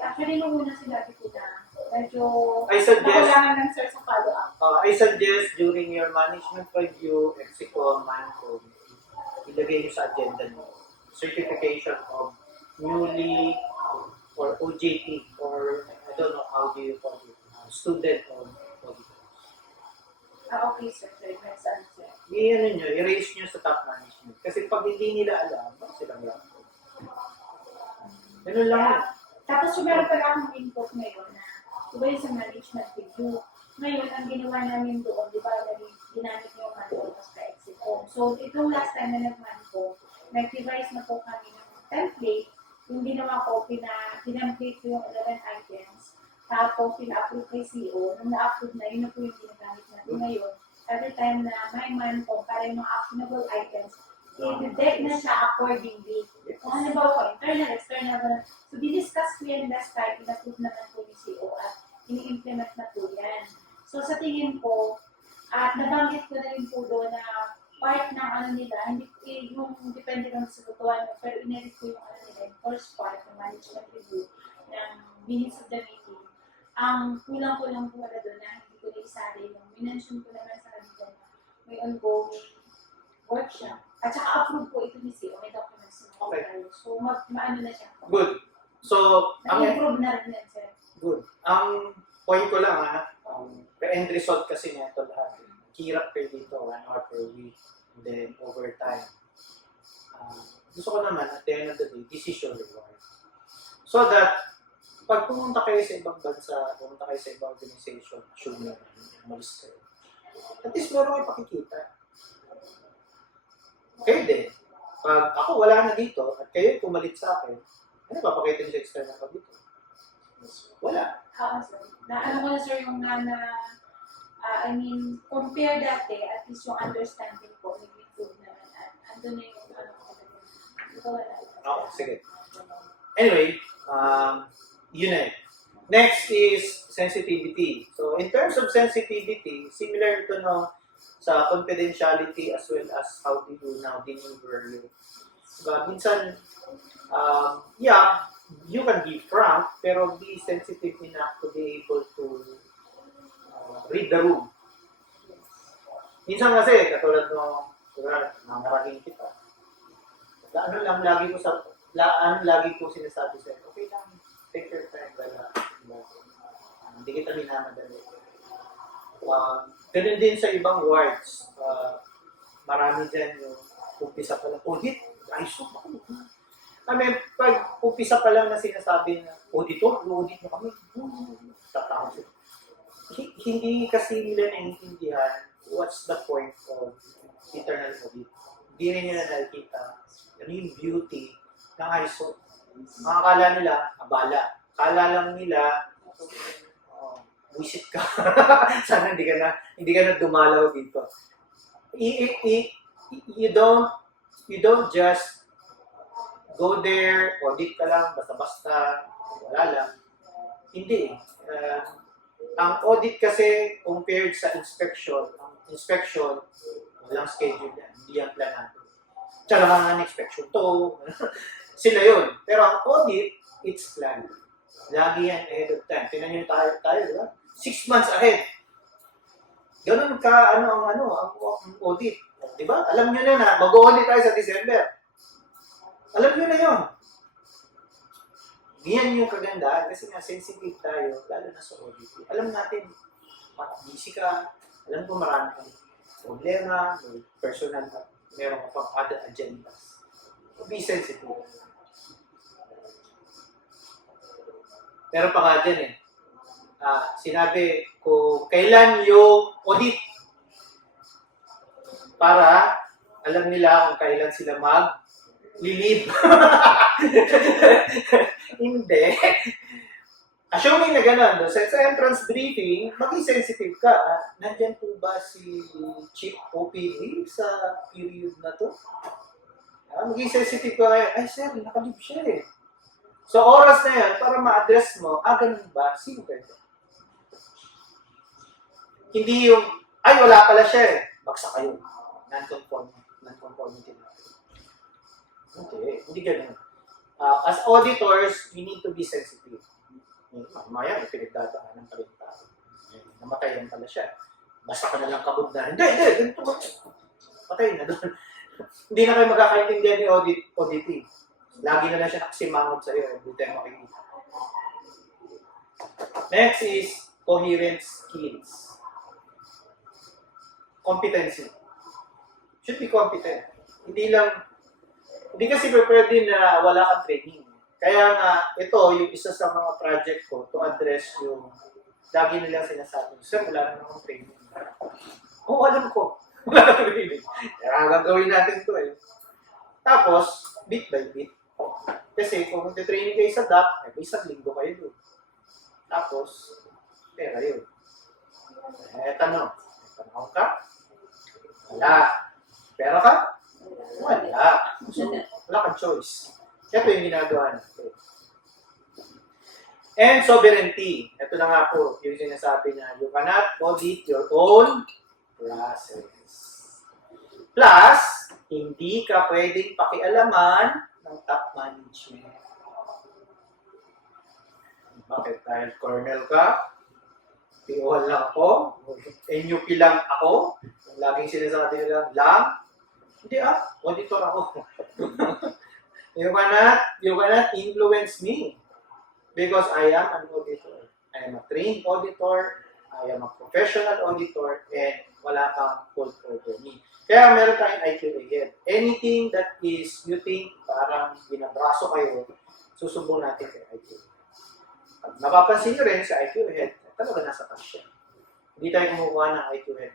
Actually, nung una sinabi ko na, medyo I suggest, nakulangan lang sir sa follow-up. I suggest during your management review, EXICOM, MANCOM, ilagay nyo sa agenda nyo, certification of newly or OJT or I don't know how do you call it, student of auditors. Okay sir, sir, next answer. I-ano nyo, i-raise nyo sa top management. Kasi pag hindi nila alam, bakit silang lang? Ganun lang yun. Tapos yung meron pala akong input ngayon na iba yung sa management review. Ngayon, ang ginawa namin doon, di ba, ginamit yung manual mas ka exit home. So, itong last time na nag-manco, nag-revise na po kami ng template. Yung ginawa ko, pinamplate ko yung 11 items. Tapos, pina-approve kay CEO. Nung na-approve na, yun na po yung ginagamit natin ngayon. Every time na may manco, para yung mga actionable items, i-detect na siya accordingly. Kung ano ba po, internal, external, so di-discuss ko yan last time, in-approve naman po ni CEO at ini-implement na po yan. So sa tingin ko, at nabanggit ko na rin po doon na part ng ano nila, hindi yung depende lang sa tutuan, pero in-edit ko yung ano nila, yung first part ng management review ng minutes of the meeting. Ang kulang-kulang po wala doon na hindi ko na isali yung minention ko naman sa kanila na may ongoing workshop. At saka approve po ito ni CEO, may documents na Okay. tayo. So, maano na siya. Good. So, Na-improve na rin yan, sir. good. Ang point ko lang end result kasi niya ito lahat. Hirap kayo dito, 1 hour per week, and then overtime. Gusto ko naman, at the end of the day, decision reward. So that, pag pumunta kayo sa ibang bansa, pumunta kayo sa ibang organization, assume na umalis kayo. At least meron kayo pakikita. Kayo din. Pag ako wala na dito, at kayo pumalit sa akin, ano papakita niyo sa external ko dito? Wala. Sir. Ano ko na, sir, yung I mean, compare dati, at least yung understanding ko, nag-improve naman. At andun na yung ano ko talaga. Ito wala. Okay, sige. Anyway, yun na yun. Next is sensitivity. So, in terms of sensitivity, similar to no, sa confidentiality as well as how do you now deliver you. Diba, minsan, yeah, you can be frank, pero be sensitive enough to be able to read the room. Minsan kasi, katulad no, nangaragin kita, lagi ko sinasabi sa'yo, okay lang, take your time, hindi kita minamadali. Ganun din sa ibang wards. Marami dyan yung umpisa pa lang, audit, ayos mo ba? Pag umpisa pa lang na sinasabi na, auditor, audit na kami, tatawag sila. Hindi kasi nila naiintindihan what's the point of internal audit. Hindi rin nila nakikita ano yung beauty ng ISO. Makakala nila, abala. Kala lang nila, buisit ka. Sana hindi ka na dumalaw dito. You don't just go there, audit ka lang, basta-basta, wala lang. Hindi. Ang audit kasi compared sa inspection, ang inspection, walang schedule yan, hindi yan planado. Tsaka lang ang inspection to, sila yun. Pero ang audit, it's planned. Lagi yan ahead of time. Tingnan nyo tayo, di ba? 6 months ahead. Ganun ka, ang audit. Di ba? Alam nyo na mag-audit tayo sa December. Alam nyo na yun. Yan yung kagandahan kasi nga sensitive tayo, lalo na sa audit. Alam natin, busy ka, alam ko marami kang problema, may personal, meron ka pang other agendas. So, be sensitive. Meron pa nga dyan sinabi ko, kailan yung audit? Para alam nila kung kailan sila mag-leave. Hindi. Assuming na gano'n, sa entrance briefing, maging sensitive ka. Nandyan po ba si Chief OPD sa period na to? Maging sensitive ka ngayon, ay sir, nakalib siya eh. So oras na yan, para ma-address mo, ganun ba? Sino kayo? Hindi yung, ay wala pala siya eh. Baksa kayo. Non-conformity na. Hindi ganun. As auditors, we need to be sensitive. Maya, pinagdadaanan pa rin tao. Namatayan pala siya. Basta ka na lang kabog na, hindi, ganito ba? Patay na doon. Hindi na kayo magkakaintindihan ni ODT. Lagi na lang siya nakasimangot sa'yo. Hindi tayo makikita. Next is coherent skills. Competency. Should be competent. Hindi kasi pwede na wala kang training. Kaya nga, ito yung isa sa mga project ko to address yung lagi nilang sinasabi. Sir, wala na akong training. Oo, alam ko. Wala kang training. Kaya gagawin natin to eh. Tapos, bit by bit. Kasi kung training kayo sa DAP, isang linggo kayo doon. Tapos, pera yun. Tanong ka? Wala. Pera ka? Wala. So, wala kang choice. Ito yung ginagawa natin. And sovereignty. Ito na nga po, yung sinasabi na you cannot audit your own process. Plus, hindi ka pwedeng pakialaman ng top management. Bakit? Dahil colonel ka? PO lang ako? NUP lang ako? Laging sinasabi nila, lang? Hindi auditor ako. You cannot influence me because I am an auditor. I am a trained auditor, I am a professional auditor, and wala kang fault over me. Kaya meron tayong IQ head. Anything that is, you think, parang binabraso kayo, susubong natin kay IQ. At napapansin nyo rin sa IQ head, talaga nasa taas siya. Hindi tayo kumukuha ng IQ head.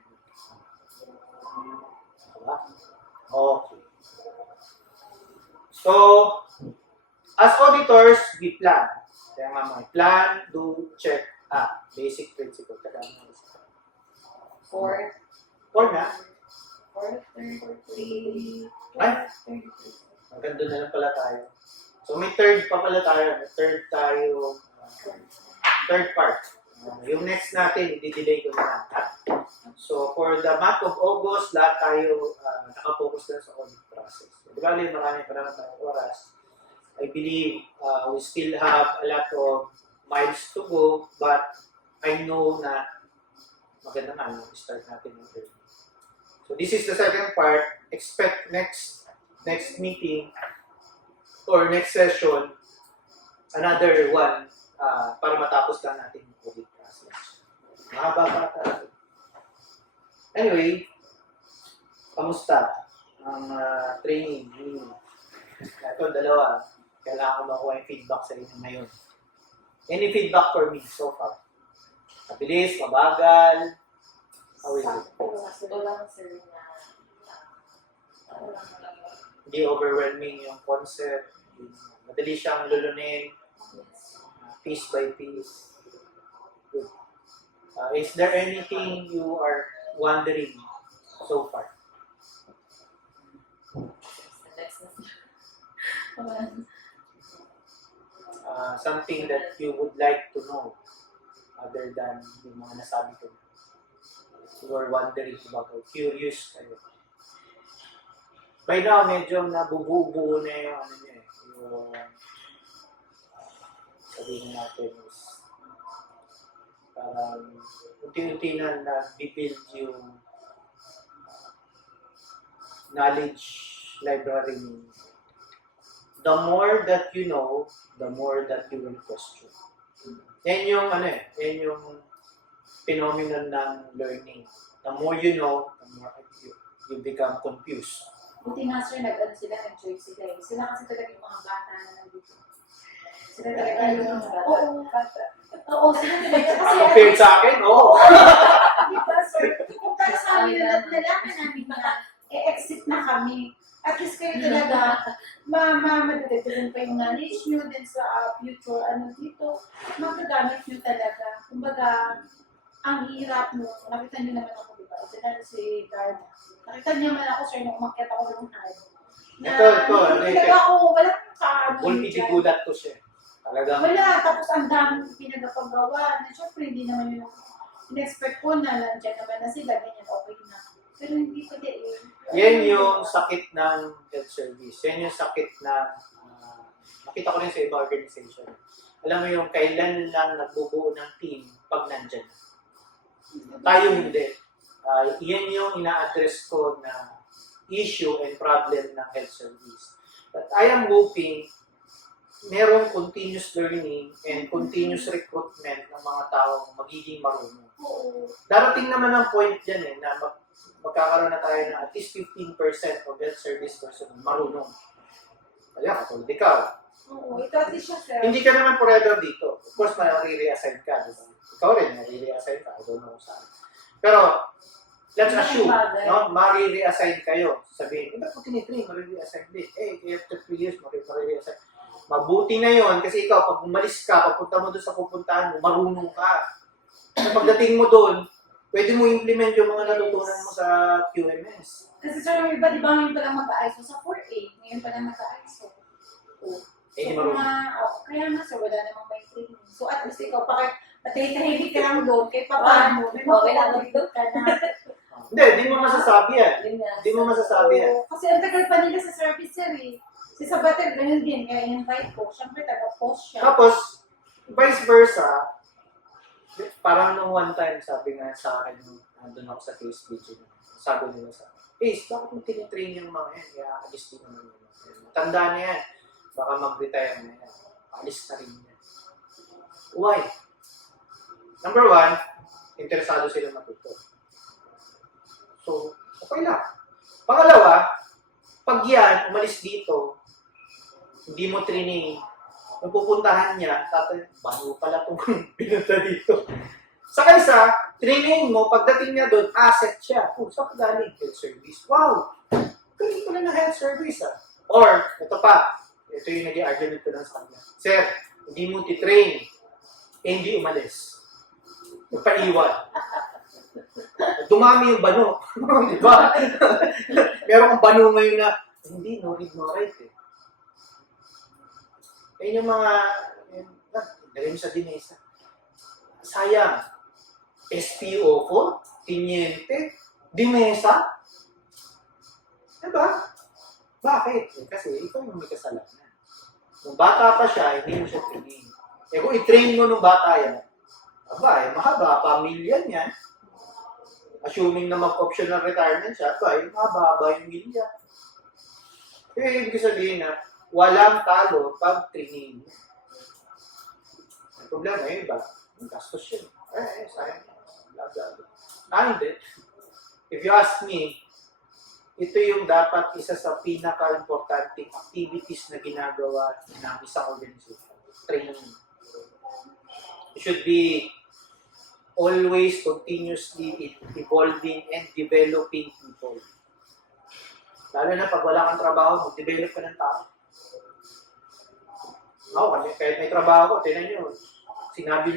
Diba? Okay. So, as auditors, we plan. Kaya nga mga plan, do, check, basic principle. Fourth. Four na. Fourth, third, three. Ay. Hanggang doon na lang pala tayo. So, may third pa pala tayo. May third tayo. Third part. Yung next natin, i-delay ko na lang. So, for the month of August, lahat tayo nakapokus na sa audit process. Bali, marami pa naman tayong oras. I believe we still have a lot of miles to go, but I know na maganda nga start natin yung early. So, this is the second part. Expect next meeting or next session, another one para matapos lang natin yung audit process. Mahaba pa tayo. Anyway, kamusta ang training? Ito, dalawa. Kailangan ko makuha yung feedback sa inyo ngayon. Any feedback for me so far? Mabilis, mabagal? How is it? Sakto lang, sir, na Hindi overwhelming yung concept. Madali siyang lulunin. Piece by piece. Good. Is there anything you are wondering so far? Something that you would like to know other than yung mga nasabi ko. You are wondering about or curious kayo. By now, medyo nabubuo na yung ano niya eh. Yung sabihin natin is parang unti-unti na na-build yung knowledge library niyo. The more that you know, the more that you will question. Yan yung yan yung phenomenon ng learning. The more you know, the more you become confused. buti nga, sir, nag-join sila eh. Sila kasi talaga yung mga bata na nandito. Sila talaga yung mga bata. Oo, bata. Oo, sila talaga. Kasi Compared sa akin, oo. diba, sir? Kung para sa amin na nalaman namin na exit na kami. At least kayo talaga, madadagdagan pa yung knowledge nyo din sa future, dito, magagamit nyo talaga. Kumbaga, ang hirap mo, nakita nyo naman ako, diba? Kasi na si Garda. Nakita niya man ako, sir, nung umakyat ako ng high. Ito. Talaga ako, walang kaano. Gulat ko siya. Talagang, Wala, tapos ang dami pinagpagawa. Na syempre, hindi naman yung in-expect ko na nandiyan naman na sila, ganyan, okay na. Pero hindi pa din eh. yan yung sakit ng health service. Yan yung sakit ng, nakita ko rin sa iba organization. alam mo yung kailan lang nagbubuo ng team pag nandyan. Tayo hindi. Yan yung ina-address ko na issue and problem ng health service. But I am hoping merong continuous learning and continuous recruitment ng mga taong magiging marunong. Darating naman ang point dyan na magkakaroon na tayo ng at least 15% of health service personnel marunong. Kaya katulad ikaw. Oo, ito at least siya, sir. Hindi ka naman forever dito. Of course, marire-assign ka. Diba? Ikaw rin, marire-assign ka. I don't know saan. Pero, let's assume, no? Marire-assign kayo. Sabihin, ba't mo tinitrain? Marire-assign din. After 3 years, marire-assign. Mabuti na yon kasi ikaw, pag umalis ka, papunta mo doon sa pupuntahan mo, marunong ka. At pagdating mo doon, pwede mo implement yung mga natutunan mo sa QMS. Kasi sir, yung iba, di ba ngayon pa lang mag-ISO sa 4A? Ngayon pa lang mag-ISO. Eh, So, marunong. kaya nga sir, wala namang may training. So at least ikaw, patahimik ka lang doon, kahit pa paano, may makakapagdog ka na. Hindi, di mo masasabi yan. Di mo masasabi yan. Oo, kasi ang tagal pa nila sa service sir eh. Si Sabater, ganun din, kaya in-invite ko. Siyempre, taga-post siya. Tapos, vice versa, parang nung one time, sabi nga sa akin, nandun ako sa case video, sabi nila sa akin, bakit mo tinitrain yung mga yan? Kaya alis din naman yun. Tanda na yan. Baka mag-retire na yan. Alis na rin yan. Why? Number one, interesado sila matuto. So, okay lang. Pangalawa, pag yan, umalis dito, hindi mo training, nung pupuntahan niya, tatay, bago pala itong pinunta dito. Sa kaysa, training mo, pagdating niya doon, asset siya. Saan ka galing? Health service. Wow! Galing pala na health service Or, ito pa, ito yung naging argument ko lang sa kanya. Sir, hindi mo titrain, hindi umalis. Nagpaiwan. Dumami yung bano. Di ba? Meron kang bano ngayon na, hindi, no read, no write Ayun yung mga, dali mo sa dinesa. Sayang. SPO4, Tiniente, Dimesa. Diba? Bakit? Kasi ikaw yung may kasalanan. Nung bata pa siya, hindi mo siya training. Kung i-train mo nung bata yan, mahaba, pamilya niya. Assuming na mag-optional retirement siya, mahaba yung milya. Ibig sabihin na, walang talo pag training. Ang problema yun ba? Ang gastos yun. Sayang. Hindi. If you ask me, ito yung dapat isa sa pinaka-importanting activities na ginagawa ng isang organization. Training. It should be always continuously evolving and developing people. Lalo na pag wala kang trabaho, mag-develop ka ng tao. Kahit may trabaho ko, tinan nyo, sinabi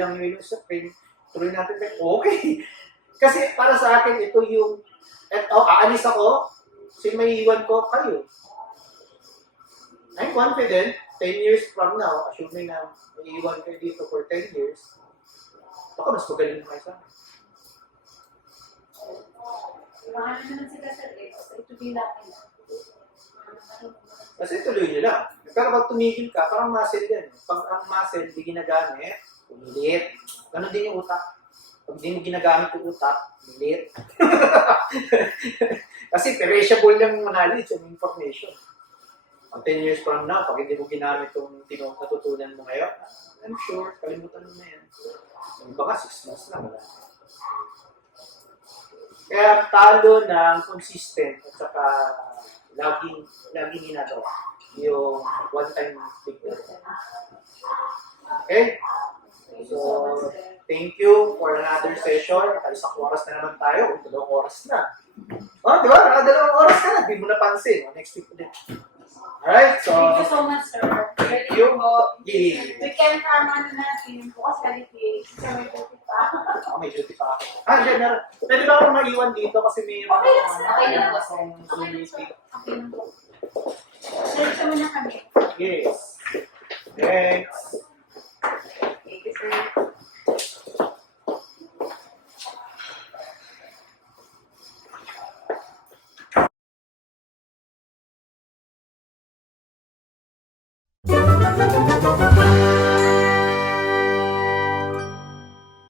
lang nyo sa train, tuloy natin, okay. Kasi para sa akin, ito yung, aalis ako, may iwan ko, kayo. I'm confident, 10 years from now, assuming na may iwan kayo dito for 10 years, baka mas magaling kayo sa akin. Mahal naman sila sa ito bilang Kasi tuloy nyo lang. Pero pag tumigil ka, parang muscle yan. Pag ang muscle di ginagamit, pumilit. Ganon din yung utak. Pag di mo ginagamit yung utak, pumilit. Kasi perishable yung knowledge and information. Pag 10 years from now, pag hindi mo ginamit yung natutunan mo ngayon, I'm sure, kalimutan mo na yan. Yung baka 6 months na, wala. Kaya talo ng consistent at saka laging ginagawa yung one-time big data. Okay? So, thank you for another session. Isang oras na naman tayo. 2 oras na. Di ba? Nakadalawang oras ka na. Di mo napansin. Next week ulit. Alright, so... Thank you so much, sir. Thank you. Yeah. We can natin. Bukas kaliti. Sir, may duty pa. May duty pa ako. Diyan. Pwede ba ako maiwan dito kasi may... Okay lang, sir. Okay lang po, sir. Okay lang po. Sir, ito muna kami. Yes. Thanks. Thank you, sir. Thank you.